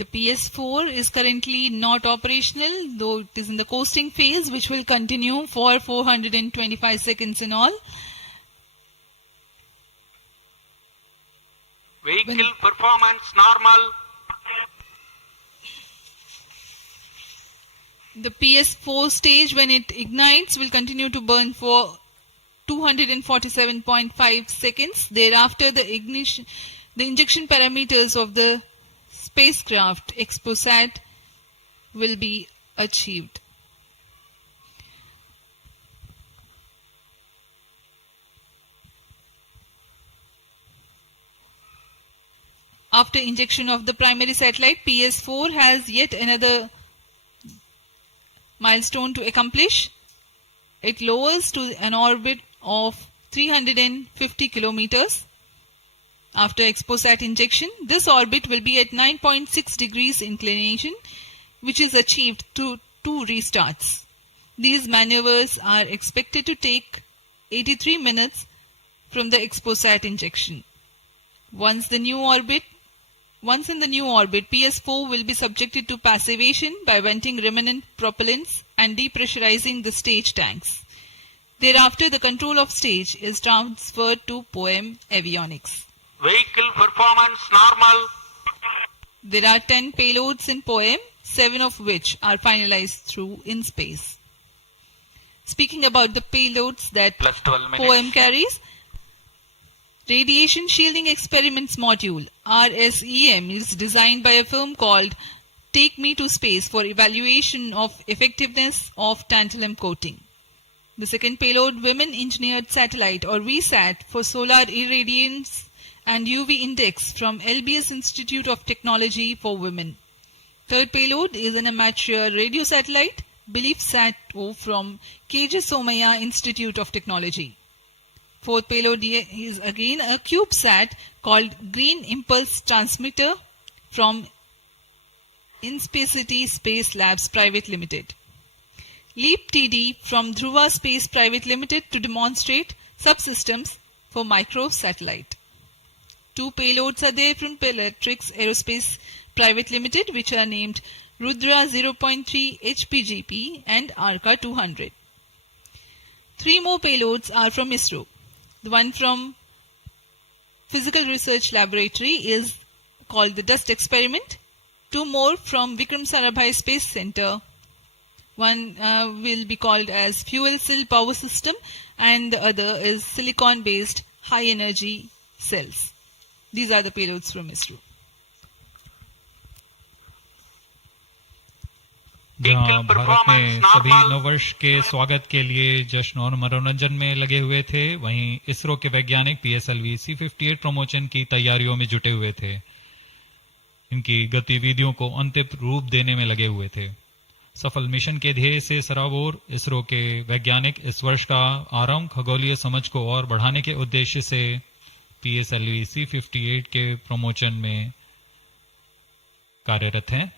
The PS4 is currently not operational, though it is in the coasting phase, which will continue for 425 seconds in all. Vehicle performance normal. The PS4 stage, when it ignites, will continue to burn for 247.5 seconds. Thereafter, the injection parameters of the spacecraft XPoSat will be achieved. After injection of the primary satellite, PS4 has yet another milestone to accomplish. It lowers to an orbit of 350 kilometers. After XPoSat injection, this orbit will be at 9.6 degrees inclination, which is achieved through 2 restarts. These maneuvers are expected to take 83 minutes from the XPoSat injection. Once in the new orbit, PS4 will be subjected to passivation by venting remnant propellants and depressurizing the stage tanks. Thereafter, the control of stage is transferred to POEM avionics. Vehicle performance normal. There are 10 payloads in POEM, 7 of which are finalized through in space. Speaking about the payloads that POEM carries, Radiation Shielding Experiments Module RSEM is designed by a firm called Take Me to Space for evaluation of effectiveness of tantalum coating. The second payload, Women Engineered Satellite or VSAT for solar irradiance and UV index from LBS Institute of Technology for Women. Third payload is an amateur radio satellite, BeliefSat-O from KJ Somaya Institute of Technology. Fourth payload is again a CubeSat called Green Impulse Transmitter from Inspacity Space Labs Private Limited. LEAP TD from Dhruva Space Private Limited to demonstrate subsystems for microsatellite. 2 payloads are there from Polarimeter Aerospace Private Limited, which are named Rudra 0.3 HPGP and Arca 200. 3 more payloads are from ISRO. The one from Physical Research Laboratory is called the Dust Experiment. 2 more from Vikram Sarabhai Space Center. One will be called as Fuel Cell Power System and the other is Silicon Based High Energy Cells. These are the payloads from ISRO. जहाँ भारत में सभी नववर्ष के स्वागत के लिए जश्न और मनोरंजन में लगे हुए थे, वहीं इसरो के वैज्ञानिक पीएसएलवी C58 प्रमोशन की तैयारियों में जुटे हुए थे। इनकी गतिविधियों को अंतिम रूप देने में लगे हुए थे। सफल मिशन के ध्येय से सराबोर इसरो के वैज्ञानिक इस वर्ष का आरंभ खगोलीय समझ को और बढ़ाने के उद्देश्य से पीएसएलवी C58 के प्रमोशन में कार्यरत हैं।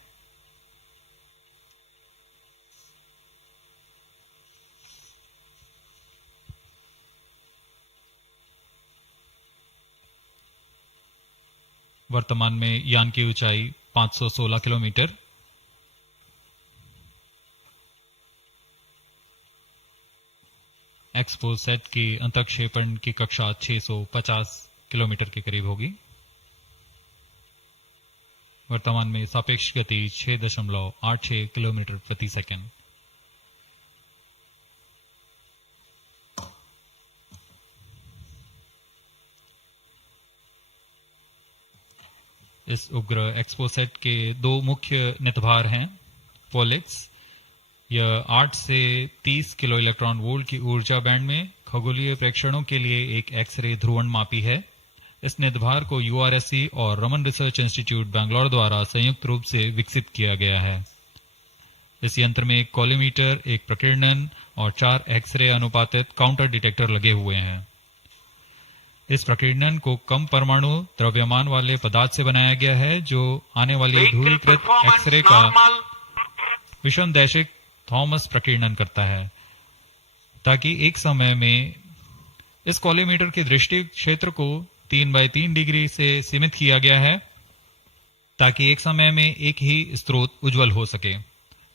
वर्तमान में यान की ऊंचाई 516 किलोमीटर, XPoSat की अंतक्षेपण की कक्षा 650 किलोमीटर के करीब होगी। वर्तमान में सापेक्ष गति 6.86 किलोमीटर प्रति सेकंड। इस उपग्रह एक्सपोसेट के दो मुख्य नितभार हैं। पोलिक्स, यह 8 से 30 किलो इलेक्ट्रॉन वोल्ट की ऊर्जा बैंड में खगोलीय प्रेक्षणों के लिए एक एक्सरे ध्रुवण मापी है। इस नितभार को URSC और रमन रिसर्च इंस्टीट्यूट बैंगलोर द्वारा संयुक्त रूप से विकसित किया गया है। इस यंत्र में एक कॉलीमीटर, एक प्रकीर्णन और 4 एक्सरे अनुपातित काउंटर डिटेक्टर लगे हुए हैं। इस प्रकीर्णन को कम परमाणु द्रव्यमान वाले पदार्थ से बनाया गया है, जो आने वाली ध्रुवीकृत एक्सरे का विषमदैशिक थॉमस प्रकीर्णन करता है, ताकि एक समय में इस कॉलीमीटर के दृष्टि क्षेत्र को 3/3 डिग्री से सीमित किया गया है, ताकि एक समय में एक ही स्रोत उज्जवल हो सके।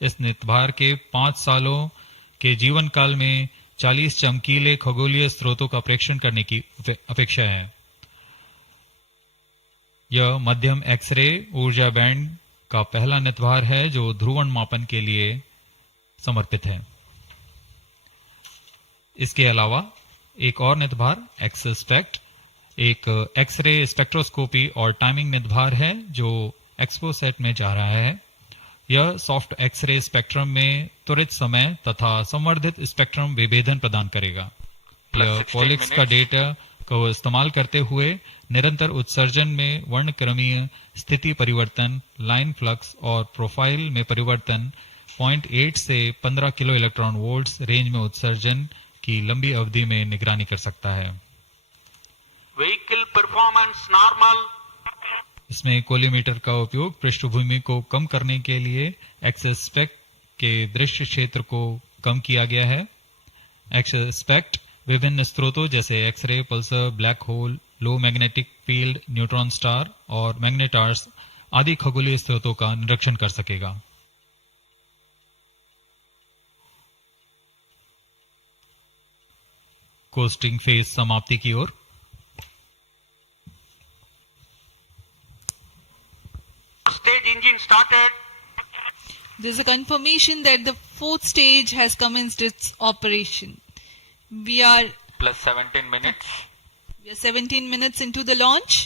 इस नितभार के 5 सालों के जीवन काल में 40 चमकीले खगोलीय स्रोतों का प्रेक्षण करने की अपेक्षा है। यह मध्यम एक्सरे ऊर्जा बैंड का पहला नितभार है जो ध्रुवण मापन के लिए समर्पित है। इसके अलावा एक और नितभार XSPECT एक एक्सरे स्पेक्ट्रोस्कोपी और टाइमिंग नितभार है जो एक्सपोसेट में जा रहा है। यह सॉफ्ट एक्सरे स्पेक्ट्रम में त्वरित समय तथा संवर्धित स्पेक्ट्रम विभेदन प्रदान करेगा। यह पॉलिक्स का डेटा को इस्तेमाल करते हुए निरंतर उत्सर्जन में वर्णक्रमीय स्थिति परिवर्तन, लाइन फ्लक्स और प्रोफाइल में परिवर्तन, 0.8 से 15 किलो इलेक्ट्रॉन वोल्ट्स रेंज में उत्सर्जन की लंबी अवधि में निगरानी कर सकता है। Vehicle performance normal. इसमें कोलीमीटर का उपयोग पृष्ठभूमि को कम करने के लिए XSPECT के दृश्य क्षेत्र को कम किया गया है। XSPECT विभिन्न स्रोतों जैसे एक्सरे, पल्सर, ब्लैक होल, लो मैग्नेटिक फील्ड, न्यूट्रॉन स्टार और मैग्नेटार्स आदि खगोलीय स्रोतों का निरीक्षण कर सकेगा। कोस्टिंग फेज समाप्ति की ओर। Stage engine started. There's a confirmation that the 4th stage has commenced its operation. We are Plus 17 minutes. We are 17 minutes into the launch.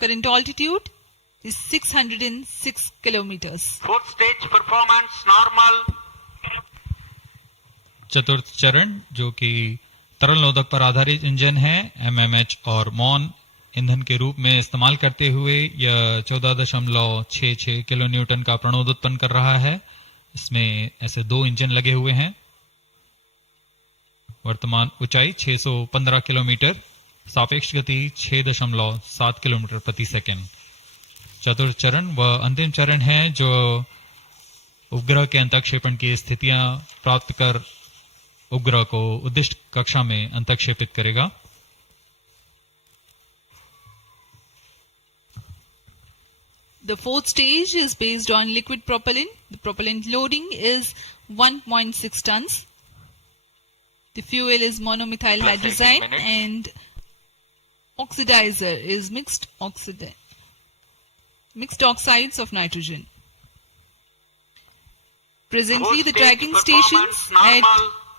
Current altitude is 606 kilometers. 4th stage performance normal. चतुर्थ चरण जो कि तरल नोदक पर आधारित engine है, MMH और MON ईंधन के रूप में इस्तेमाल करते हुए यह 14.66 किलो न्यूटन का प्रणोद उत्पन्न कर रहा है। इसमें ऐसे 2 इंजन लगे हुए हैं। वर्तमान ऊंचाई 615 किलोमीटर, सापेक्ष गति 6.7 किलोमीटर प्रति सेकंड। चतुर्थ चरण वह अंतिम चरण है जो उपग्रह के अंतक्षेपण की स्थितियां प्राप्त कर उपग्रह को उद्दिष्ट कक्षा में अंतक्षेपित करेगा। The 4th stage is based on liquid propellant. The propellant loading is 1.6 tons. The fuel is monomethyl hydrazine and oxidizer is mixed oxides of nitrogen. Presently, the tracking stations at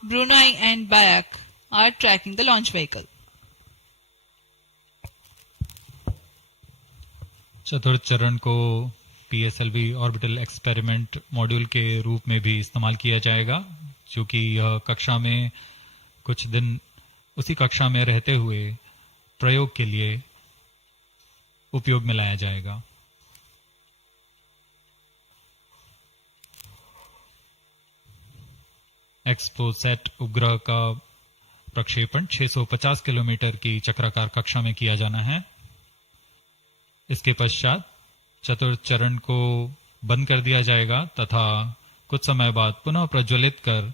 Brunei and Bayak are tracking the launch vehicle. चतुर्थ चरण को PSLV orbital experiment module के रूप में भी इस्तेमाल किया जाएगा, जो कि यह कक्षा में कुछ दिन उसी कक्षा में रहते हुए प्रयोग के लिए उपयोग में लाया जाएगा। एक्सपोसेट उपग्रह का प्रक्षेपण 650 किलोमीटर की चक्राकार कक्षा में किया जाना है। इसके पश्चात चतुर्थ चरण को बंद कर दिया जाएगा तथा कुछ समय बाद पुनः प्रज्वलित कर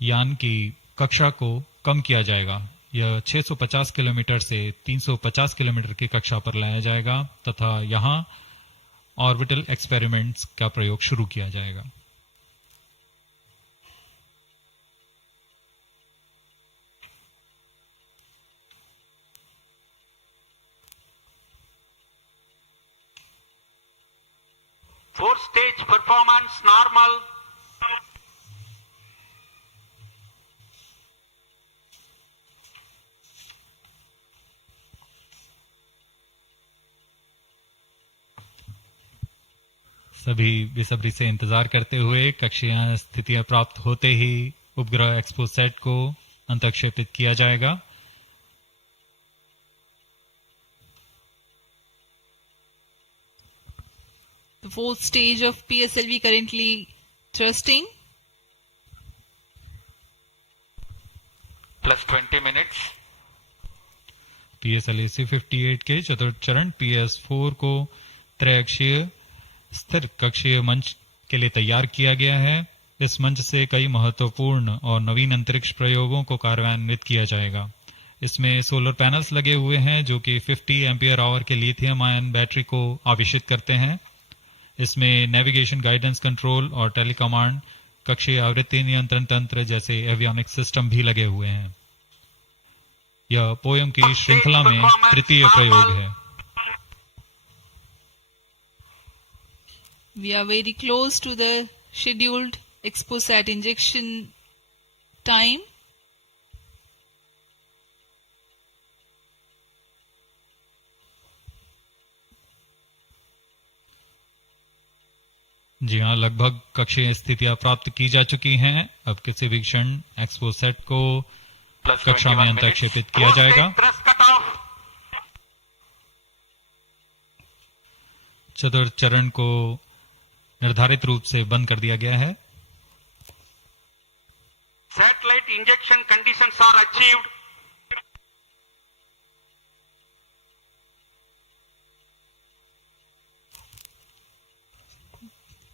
यान की कक्षा को कम किया जाएगा। यह 650 किलोमीटर से 350 किलोमीटर की कक्षा पर लाया जाएगा तथा यहां ऑर्बिटल एक्सपेरिमेंट्स का प्रयोग शुरू किया जाएगा। 4-stage performance normal. सभी बेसब्री से इंतजार करते हुए कक्षीय स्थितियां प्राप्त होते ही उपग्रह एक्सपोसैट को अंतक्षेपित किया जाएगा। The fourth stage of PSLV currently thrusting. Plus 20 minutes. PSLV C58 के चतुर्थ चरण PS4 को त्रैअक्षीय स्थिर कक्षीय मंच के लिए तैयार किया गया है। इस मंच से कई महत्वपूर्ण और नवीन अंतरिक्ष प्रयोगों को कार्यान्वित किया जाएगा। इसमें सोलर पैनल्स लगे हुए हैं जो कि 50 एम्पियर आवर के लिथियम आयन बैटरी को आवेशित करते हैं। इसमें नेविगेशन गाइडेंस कंट्रोल और टेलीकमांड कक्षीय आवृत्ति नियंत्रण तंत्र जैसे एवियोनिक सिस्टम भी लगे हुए हैं। यह पोयम की श्रृंखला में तृतीय प्रयोग है। We are very close to the scheduled XPoSat injection time. जी हाँ, लगभग कक्षीय स्थितियां प्राप्त की जा चुकी हैं। अब किसी भी क्षण एक्सपोसैट को कक्षा में अंतक्षेपित किया जाएगा। चतुर्थ चरण को निर्धारित रूप से बंद कर दिया गया है। Satellite injection conditions are achieved.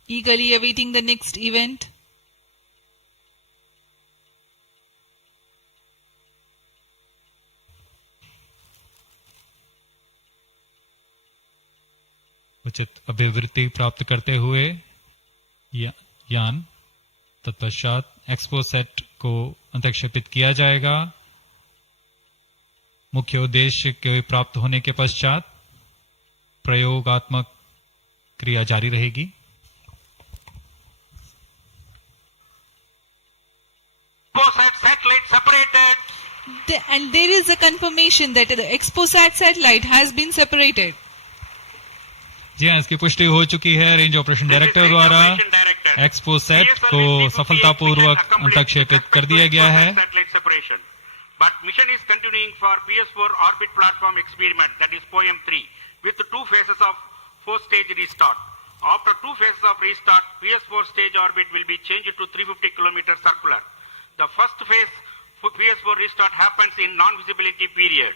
Eagerly awaiting the next event. उचित अभिवृत्ति प्राप्त करते हुए यान तत्पश्चात एक्सपोसैट को अंतक्षेपित किया जाएगा। मुख्य उद्देश्य के प्राप्त होने के पश्चात प्रयोगात्मक क्रिया जारी रहेगी। Satellite separated. And there is a confirmation that the XPoSat satellite has been separated. जी हाँ, इसकी पुष्टि हो चुकी है रेंज ऑपरेशन डायरेक्टर द्वारा। एक्सपोसैट को सफलतापूर्वक अंतक्षेपित कर दिया गया है। But mission is continuing for PS4 orbit platform experiment, that is POEM 3, with 2 phases of 4-stage restart. After 2 phases of restart, PS4 stage orbit will be changed to 350 km circular. The first phase for PS4 restart happens in non-visibility period.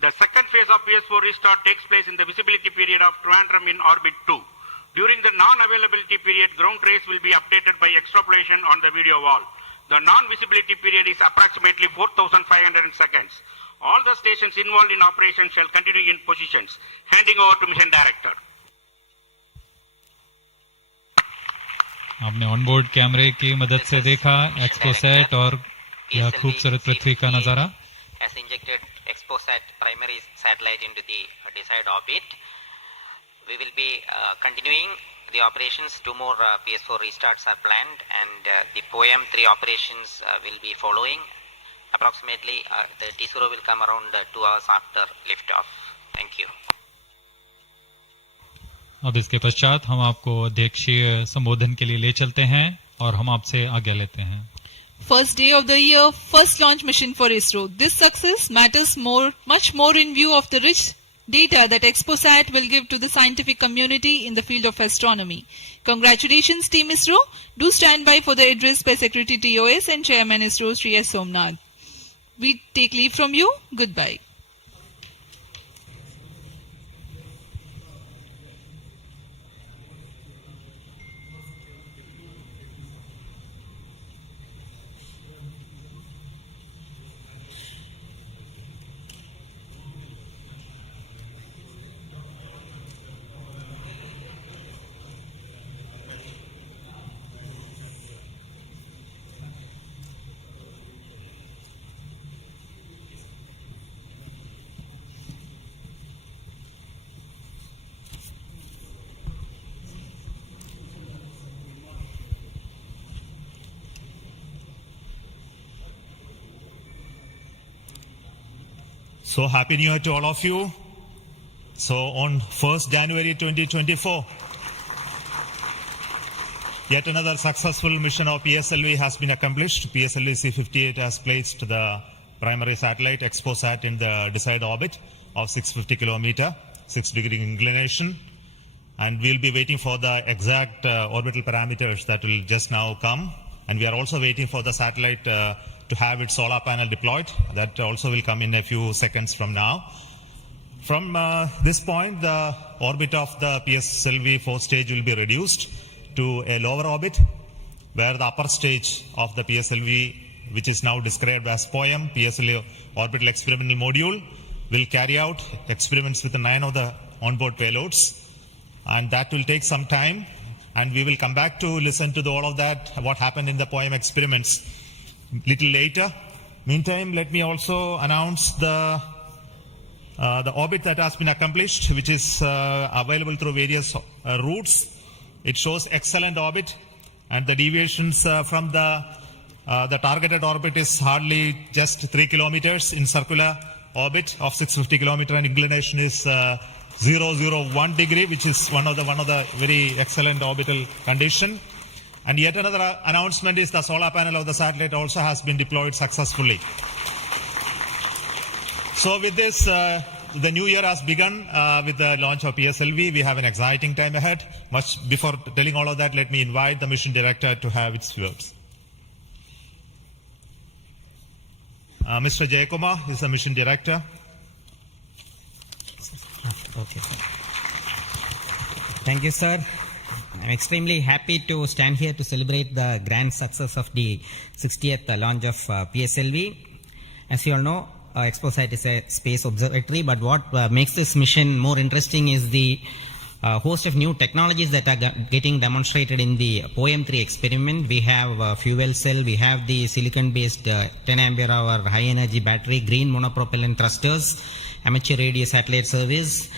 The second phase of PS4 restart takes place in the visibility period of Trivandrum in orbit 2. During the non-availability period, ground trace will be updated by extrapolation on the video wall. The non-visibility period is approximately 4,500 seconds. All the stations involved in operation shall continue in positions. Handing over to mission director. आपने onboard कैमरे की मदद से देखा XPoSat और यह खूबसूरत पृथ्वी का नजारा। Has injected XPoSat primary satellite into the desired orbit. We will be continuing the operations. 2 more PS4 restarts are planned, and the POEM 3 operations will be following. Approximately the T0 will come around 2 hours after liftoff. Thank you. अब इसके पश्चात हम आपको अध्यक्षीय संबोधन के लिए ले चलते हैं और हम आपसे आज्ञा लेते हैं। First day of the year, first launch mission for ISRO. This success matters much more in view of the rich data that XPoSat will give to the scientific community in the field of astronomy. Congratulations, Team ISRO. Do stand by for the address by Secretary TOS and Chairman ISRO, Sri S. Somnath. We take leave from you. Goodbye. So happy New Year to all of you. So on 1st January 2024, yet another successful mission of PSLV has been accomplished. PSLV C58 has placed the primary satellite XPoSat in the desired orbit of 650 kilometer, 6-degree inclination. And we'll be waiting for the exact orbital parameters that will just now come. And we are also waiting for the satellite to have its solar panel deployed. That also will come in a few seconds from now. From this point, the orbit of the PSLV 4th stage will be reduced to a lower orbit, where the upper stage of the PSLV, which is now described as POEM, PSLV Orbital Experimental Module, will carry out experiments with 9 of the onboard payloads. And that will take some time, and we will come back to listen to all of that, what happened in the POEM experiments little later. Meantime, let me also announce the orbit that has been accomplished, which is available through various routes. It shows excellent orbit, and the deviations from the targeted orbit is hardly just 3 kilometers in circular orbit of 650 kilometer, and inclination is 001 degree, which is one of the very excellent orbital condition. And yet another announcement is the solar panel of the satellite also has been deployed successfully. So with this, the new year has begun with the launch of PSLV. We have an exciting time ahead. Much before telling all of that, let me invite the mission director to have its words. Mr. Jayakumar is the mission director. Okay. Thank you, sir. I'm extremely happy to stand here to celebrate the grand success of the 60th launch of PSLV. As you all know, XPoSat is a space observatory, but what makes this mission more interesting is the host of new technologies that are getting demonstrated in the POEM-3 experiment. We have fuel cell, we have the silicon-based 10 ampere hour high energy battery, green monopropellant thrusters, amateur radio satellite service,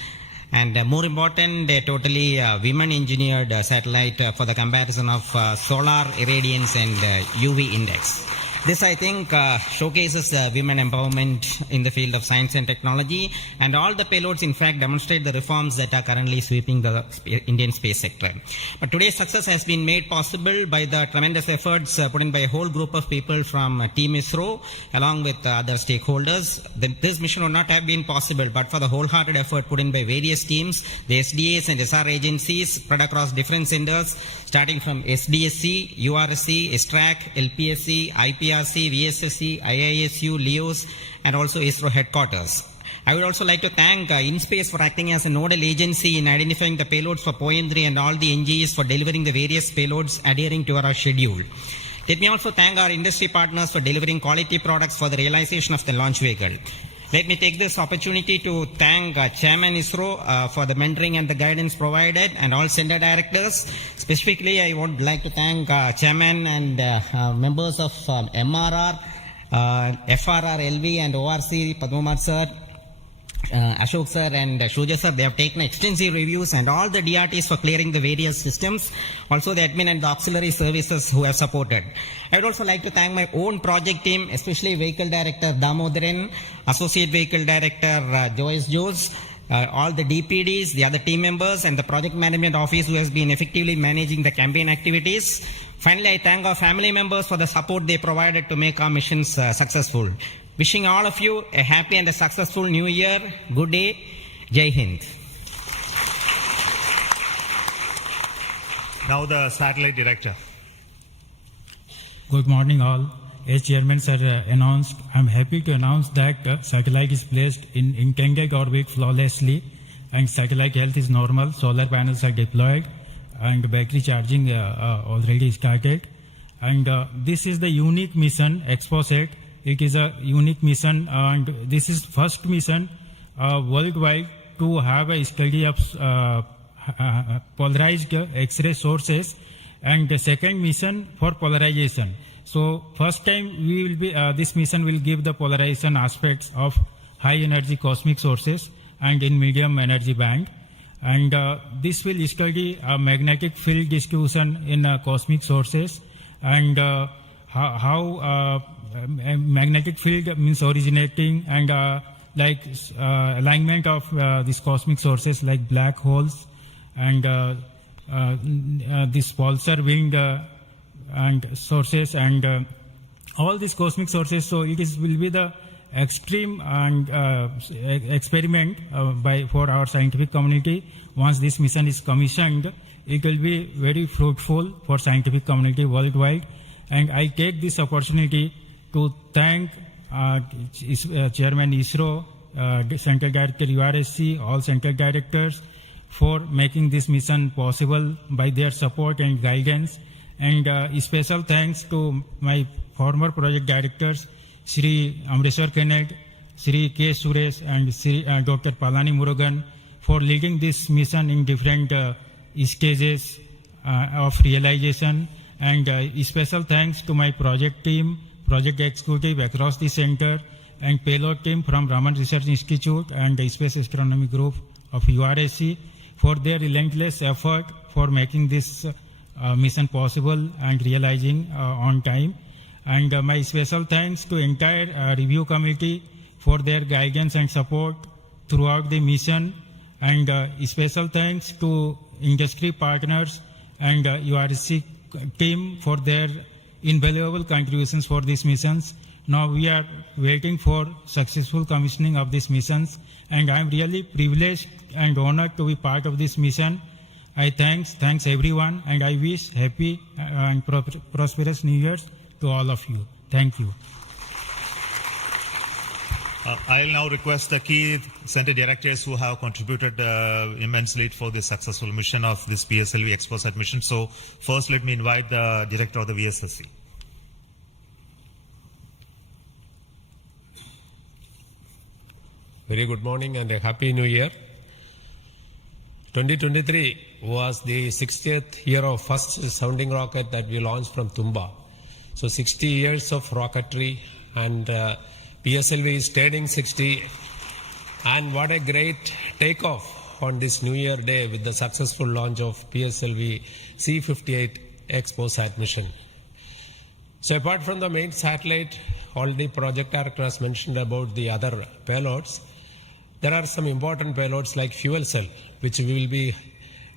and more important, a totally women-engineered satellite for the comparison of solar irradiance and UV index. This, I think, showcases women empowerment in the field of science and technology, and all the payloads, in fact, demonstrate the reforms that are currently sweeping the Indian space sector. But today's success has been made possible by the tremendous efforts put in by a whole group of people from Team ISRO, along with other stakeholders. This mission would not have been possible but for the wholehearted effort put in by various teams, the SDAs and SR agencies spread across different centers, starting from SDSC, URSC, STRAC, LPSC, IPRC, VSSC, IISU, LEOS, and also ISRO headquarters. I would also like to thank InSpace for acting as a nodal agency in identifying the payloads for POEM-3 and all the NGEs for delivering the various payloads adhering to our schedule. Let me also thank our industry partners for delivering quality products for the realization of the launch vehicle. Let me take this opportunity to thank Chairman ISRO for the mentoring and the guidance provided, and all center directors. Specifically, I would like to thank Chairman and members of MRR, FRR, LV, and ORC, Padmamar sir, Ashok sir and Shuja sir. They have taken extensive reviews, and all the DRTs for clearing the various systems, also the admin and the auxiliary services who have supported. I would also like to thank my own project team, especially Vehicle Director Damodaran, Associate Vehicle Director Joyce Jose, all the DPDs, the other team members, and the Project Management Office who has been effectively managing the campaign activities. Finally, I thank our family members for the support they provided to make our missions successful. Wishing all of you a happy and a successful new year. Good day. Jai Hind. Now the satellite director. Good morning all. As Chairman sir announced, I am happy to announce that satellite is placed in intended orbit flawlessly, and satellite health is normal. Solar panels are deployed, and battery charging already started. And this is the unique mission, XPoSat. It is a unique mission, and this is first mission worldwide to have a study of polarized X-ray sources, and the second mission for polarization. So first time we will be this mission will give the polarization aspects of high energy cosmic sources and in medium energy band, and this will study magnetic field distribution in cosmic sources, and how magnetic field means originating, and like alignment of these cosmic sources like black holes and this pulsar wind and sources and all these cosmic sources. So it will be the extreme and experiment for our scientific community. Once this mission is commissioned, it will be very fruitful for scientific community worldwide. And I take this opportunity to thank Chairman ISRO, Central Director URSC, all Central Directors for making this mission possible by their support and guidance. And special thanks to my former project directors, Shri Amreshwar Kennedy, Shri K. Suresh and Shri Dr. Palani Murugan for leading this mission in different stages of realization. And special thanks to my project team, project executive across the center, and payload team from Raman Research Institute and the Space Astronomy Group of URSC for their relentless effort for making this mission possible and realizing on time. And my special thanks to entire review committee for their guidance and support throughout the mission. And special thanks to industry partners and URSC team for their invaluable contributions for these missions. Now we are waiting for successful commissioning of these missions, and I am really privileged and honored to be part of this mission. I thanks everyone, and I wish happy and prosperous New Year's to all of you. Thank you. I'll now request the key center directors who have contributed immensely for the successful mission of this PSLV XPoSat mission. So first let me invite the director of the VSSC. Very good morning and a happy new year. 2023 was the 60th year of first sounding rocket that we launched from Tumba. So 60 years of rocketry, and PSLV is turning 60, and what a great takeoff on this New Year day with the successful launch of PSLV C58 XPoSat mission. So apart from the main satellite, already project director has mentioned about the other payloads. There are some important payloads like fuel cell, which we will be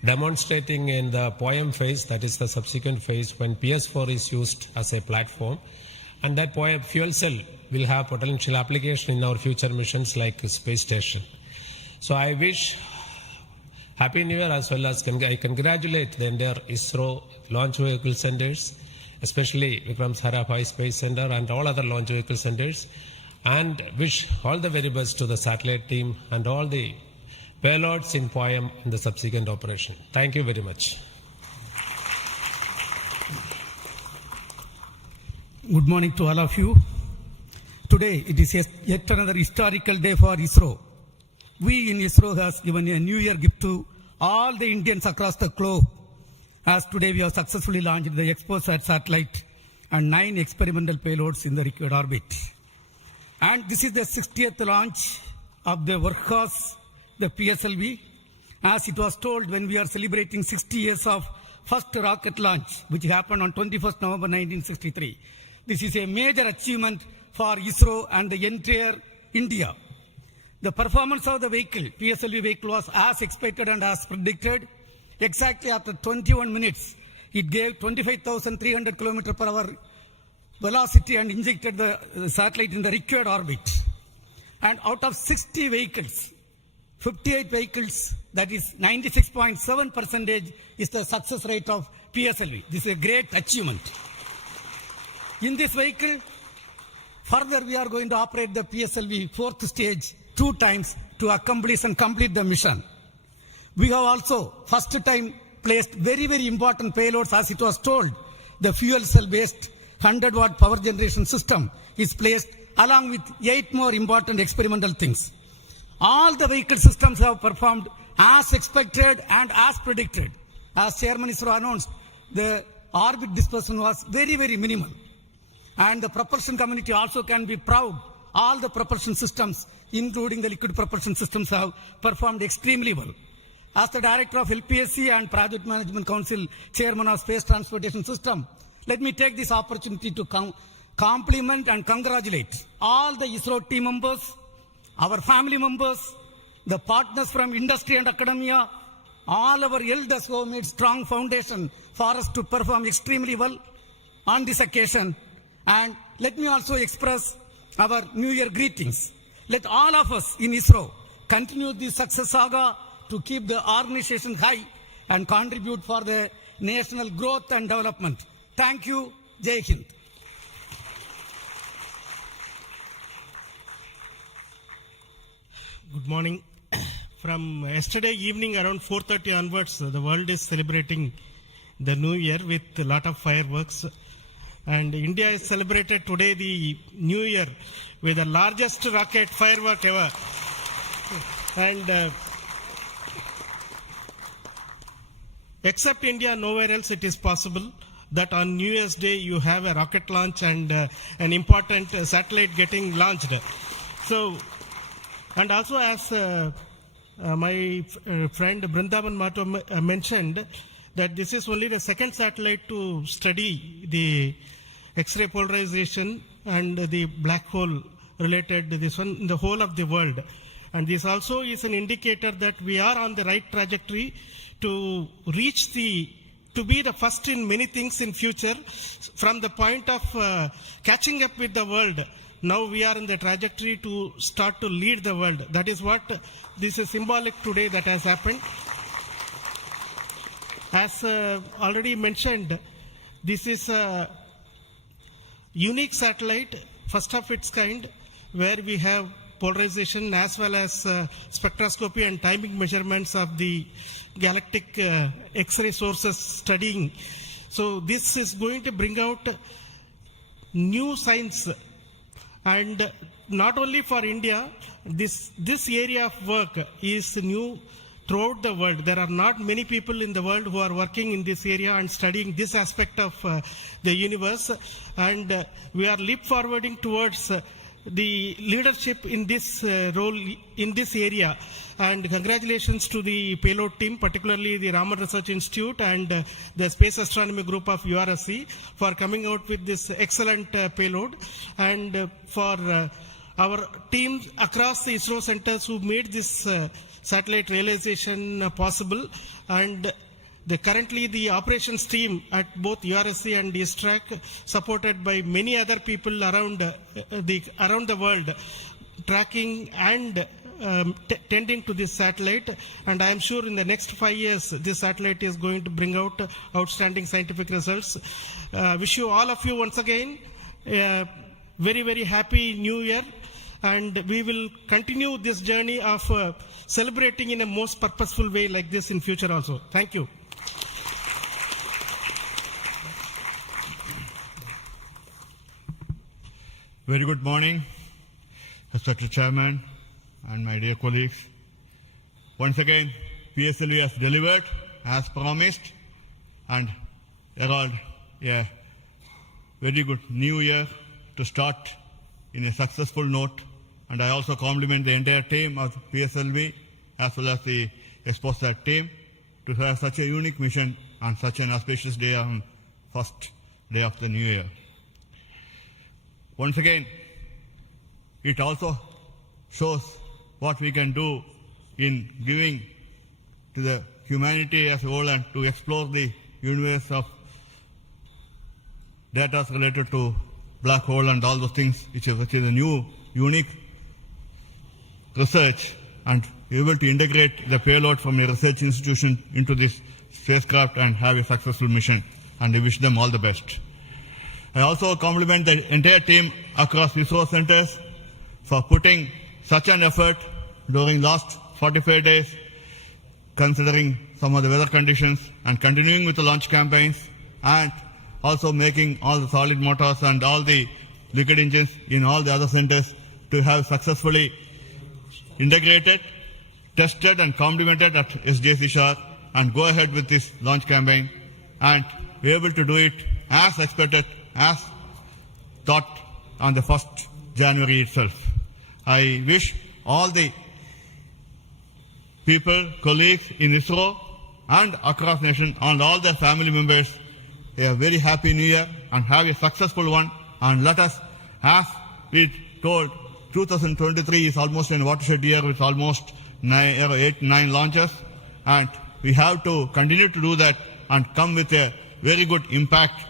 demonstrating in the POEM phase, that is the subsequent phase when PS4 is used as a platform. And that fuel cell will have potential application in our future missions like space station. So I wish Happy New Year, as well as I congratulate the entire ISRO launch vehicle centers, especially Vikram Sarabhai Space Center and all other launch vehicle centers, and wish all the very best to the satellite team and all the payloads in POEM in the subsequent operation. Thank you very much. Good morning to all of you. Today it is yet another historical day for ISRO. We in ISRO has given a New Year gift to all the Indians across the globe, as today we have successfully launched the XPoSat satellite and 9 experimental payloads in the required orbit. And this is the 60th launch of the workhorse, the PSLV. As it was told when we are celebrating 60 years of first rocket launch, which happened on 21st November 1963. This is a major achievement for ISRO and the entire India. The performance of the vehicle, PSLV vehicle, was as expected and as predicted. Exactly after 21 minutes, it gave 25,300 km per hour velocity and injected the satellite in the required orbit. And out of 60 vehicles, 58 vehicles, that is 96.7% is the success rate of PSLV. This is a great achievement. In this vehicle, further we are going to operate the PSLV 4th stage 2 times to accomplish and complete the mission. We have also first time placed very, very important payloads, as it was told. The fuel cell based 100-watt power generation system is placed along with 8 more important experimental things. All the vehicle systems have performed as expected and as predicted. As Chairman ISRO announced, the orbit dispersion was very, very minimal. And the propulsion community also can be proud. All the propulsion systems, including the liquid propulsion systems, have performed extremely well. As the Director of LPSC and Project Management Council, Chairman of Space Transportation System, let me take this opportunity to compliment and congratulate all the ISRO team members our family members, the partners from industry and academia, all our elders who made strong foundation for us to perform extremely well on this occasion. And let me also express our New Year greetings. Let all of us in ISRO continue this success saga to keep the organization high and contribute for the national growth and development. Thank you. Jai Hind. Good morning. From yesterday evening around 4:30 onwards, the world is celebrating the New Year with a lot of fireworks. And India has celebrated today the New Year with the largest rocket firework ever. And except India, nowhere else it is possible that on New Year's Day you have a rocket launch and an important satellite getting launched. So, and also as my friend Brindavan Mato mentioned, that this is only the second satellite to study the X-ray polarization and the black hole related to this one in the whole of the world. And this also is an indicator that we are on the right trajectory to reach to be the first in many things in future. From the point of catching up with the world, now we are in the trajectory to start to lead the world. That is what this is symbolic today that has happened. As already mentioned, this is a unique satellite, first of its kind, where we have polarization as well as spectroscopy and timing measurements of the galactic X-ray sources studying. So this is going to bring out new science, and not only for India, this area of work is new throughout the world. There are not many people in the world who are working in this area and studying this aspect of the universe, and we are leap forwarding towards the leadership in this role in this area. And congratulations to the payload team, particularly the Raman Research Institute and the Space Astronomy Group of URSC for coming out with this excellent payload, and for our teams across the ISRO centers who made this satellite realization possible. And currently the operations team at both URSC and ISRO, supported by many other people around the world, tracking and tending to this satellite. And I am sure in the next 5 years this satellite is going to bring out outstanding scientific results. Wish you all of you once again very, very happy New Year, and we will continue this journey of celebrating in a most purposeful way like this in future also. Thank you. Very good morning, Respected Chairman and my dear colleagues. Once again, PSLV has delivered as promised and herald a very good new year to start in a successful note. And I also compliment the entire team of PSLV as well as the XPoSat team to have such a unique mission on such an auspicious day on first day of the new year. Once again, it also shows what we can do in giving to the humanity as a whole and to explore the universe of data related to black hole and all those things, which is a new, unique research, and able to integrate the payload from a research institution into this spacecraft and have a successful mission. And I wish them all the best. I also compliment the entire team across ISRO centers for putting such an effort during last 45 days, considering some of the weather conditions, and continuing with the launch campaigns, and also making all the solid motors and all the liquid engines in all the other centers to have successfully integrated, tested and complemented at SDSC Shah, and go ahead with this launch campaign and be able to do it as expected, as thought on the 1st January itself. I wish all the people, colleagues in ISRO and across nation and all their family members a very happy new year and have a successful one, and let us, as we told 2023 is almost a watershed year with almost 8-9 launches, and we have to continue to do that and come with a very good impact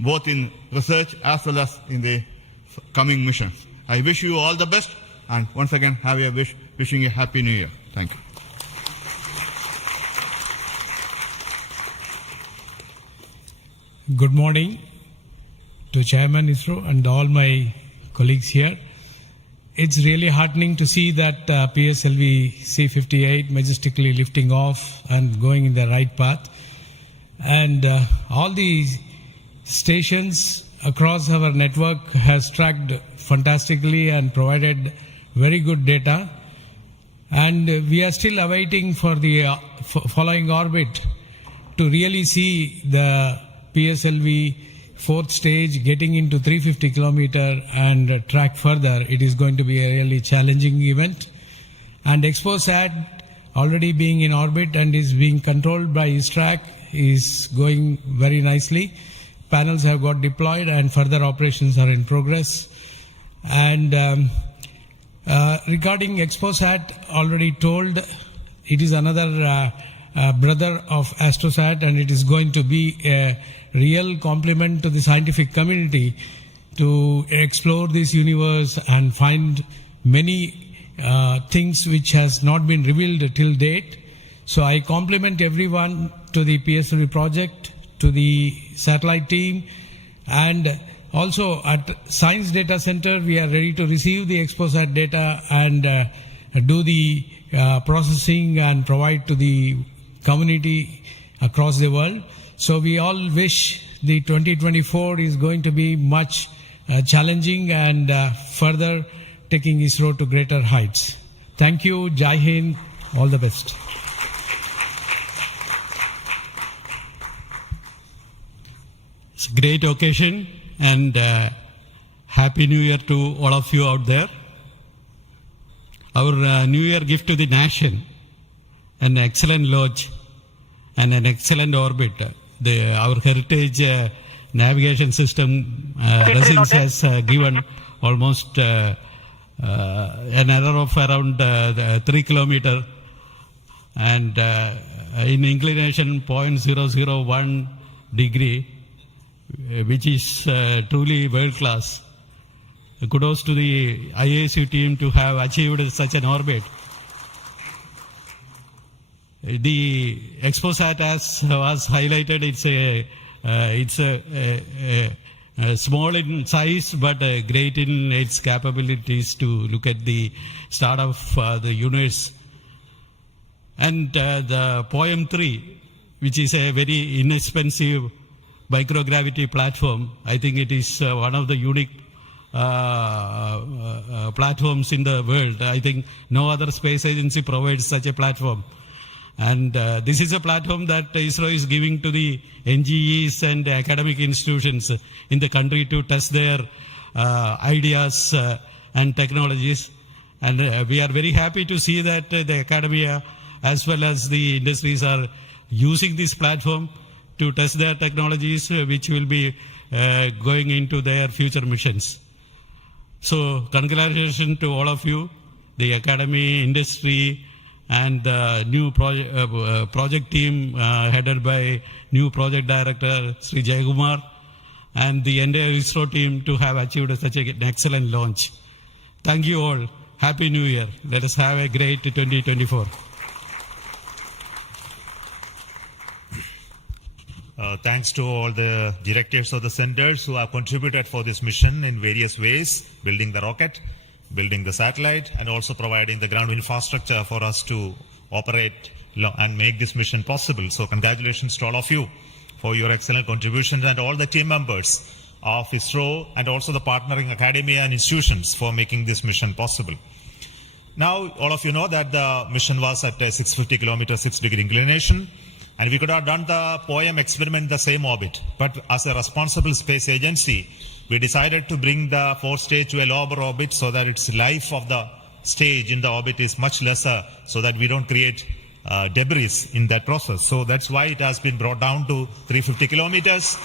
both in research as well as in the coming missions. I wish you all the best, and once again wishing a happy new year. Thank you. Good morning to Chairman ISRO and all my colleagues here. It's really heartening to see that PSLV C-58 majestically lifting off and going in the right path. And all the stations across our network has tracked fantastically and provided very good data. And we are still awaiting for the following orbit to really see the PSLV fourth stage getting into 350 kilometer and track further. It is going to be a really challenging event. And XPoSat already being in orbit and is being controlled by ISRO is going very nicely. Panels have got deployed and further operations are in progress. And regarding XPoSat, already told, it is another brother of AstroSat, and it is going to be a real compliment to the scientific community to explore this universe and find many things which has not been revealed till date. So I compliment everyone to the PSLV project, to the satellite team, and also at Science Data Center we are ready to receive the XPoSat data and do the processing and provide to the community across the world. So we all wish the 2024 is going to be much challenging and further taking ISRO to greater heights. Thank you. Jai Hind. All the best. It's a great occasion, and Happy New Year to all of you out there. Our New Year gift to the nation, an excellent launch and an excellent orbit. Our heritage navigation system Resins has given almost an error of around 3 kilometers and in inclination 0.001 degree, which is truly world class. Kudos to the IASU team to have achieved such an orbit. The XPoSat, as was highlighted, it's a small in size but great in its capabilities to look at the start of the universe. And the POEM-3, which is a very inexpensive microgravity platform, I think it is one of the unique platforms in the world. I think no other space agency provides such a platform. And this is a platform that ISRO is giving to the NGEs and academic institutions in the country to test their ideas and technologies. And we are very happy to see that the academia as well as the industries are using this platform to test their technologies, which will be going into their future missions. So congratulations to all of you, the academy, industry, and the new project team headed by new project director Sri Jayakumar, and the entire ISRO team to have achieved such an excellent launch. Thank you all. Happy New Year. Let us have a great 2024. Thanks to all the directors of the centers who have contributed for this mission in various ways, building the rocket, building the satellite, and also providing the ground infrastructure for us to operate and make this mission possible. So congratulations to all of you for your excellent contributions, and all the team members of ISRO and also the partnering academia and institutions for making this mission possible. Now, all of you know that the mission was at a 650 kilometer, 6 degree inclination, and we could have done the POEM experiment in the same orbit. But as a responsible space agency, we decided to bring the fourth stage to a lower orbit so that its life of the stage in the orbit is much lesser, so that we don't create debris in that process. So that's why it has been brought down to 350 kilometers.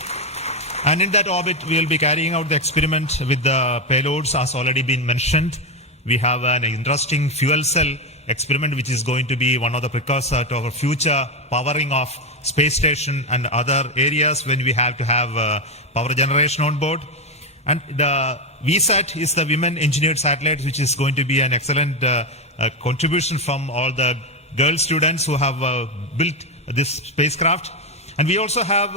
And in that orbit, we will be carrying out the experiment with the payloads as already been mentioned. We have an interesting fuel cell experiment which is going to be one of the precursor to our future powering of space station and other areas when we have to have power generation on board. And the VSAT is the Women Engineered Satellite, which is going to be an excellent contribution from all the girl students who have built this spacecraft. And we also have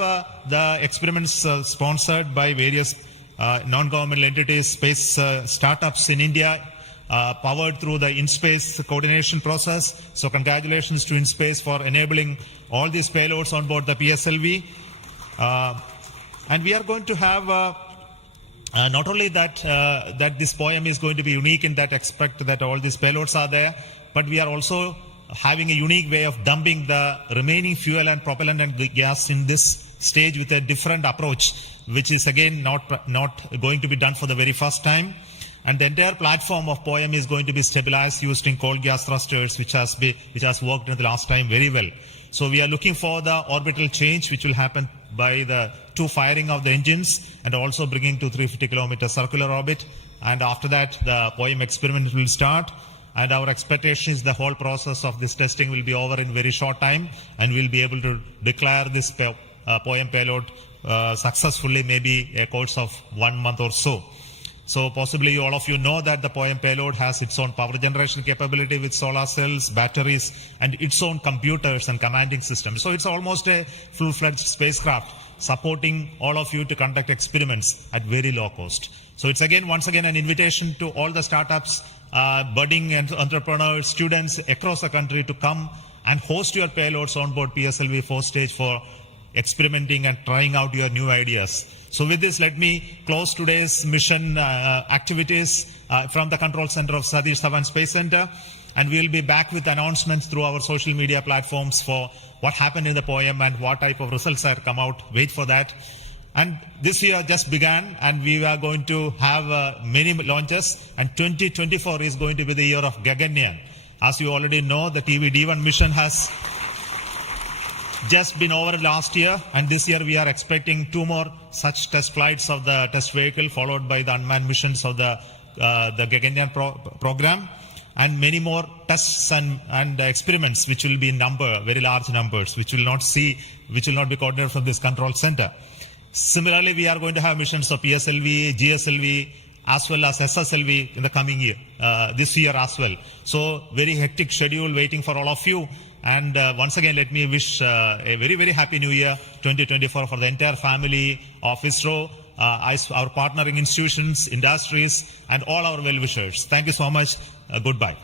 the experiments sponsored by various non-governmental entities, space startups in India, powered through the InSpace coordination process. So congratulations to InSpace for enabling all these payloads on board the PSLV. And we are going to have not only that, that this poem is going to be unique in that aspect that all these payloads are there, but we are also having a unique way of dumping the remaining fuel and propellant and gas in this stage with a different approach, which is again not going to be done for the very first time. And the entire platform of POEM is going to be stabilized using cold gas thrusters, which has worked in the last time very well. So we are looking for the orbital change, which will happen by the two firing of the engines and also bringing to 350 kilometer circular orbit. And after that, the POEM experiment will start. And our expectation is the whole process of this testing will be over in very short time, and we'll be able to declare this POEM payload successfully, maybe a course of 1 month or so. So possibly all of you know that the POEM payload has its own power generation capability with solar cells, batteries, and its own computers and commanding systems. So it's almost a full-fledged spacecraft supporting all of you to conduct experiments at very low cost. So it's once again an invitation to all the startups, budding entrepreneurs, students across the country to come and host your payloads on board PSLV 4 stage for experimenting and trying out your new ideas. So with this, let me close today's mission activities from the control center of Satish Dhawan Space Center. And we'll be back with announcements through our social media platforms for what happened in the POEM and what type of results have come out. Wait for that. And this year just began, and we are going to have many launches, and 2024 is going to be the year of Gaganyaan. As you already know, the TVD1 mission has just been over last year, and this year we are expecting 2 more such test flights of the test vehicle, followed by the unmanned missions of the Gaganyaan program, and many more tests and experiments, which will be in very large numbers, which will not be coordinated from this control center. Similarly, we are going to have missions of PSLV, GSLV, as well as SSLV in the coming year, this year as well. So very hectic schedule waiting for all of you. And once again, let me wish a very, very happy new year 2024 for the entire family of ISRO, our partnering institutions, industries, and all our well-wishers. Thank you so much. Goodbye.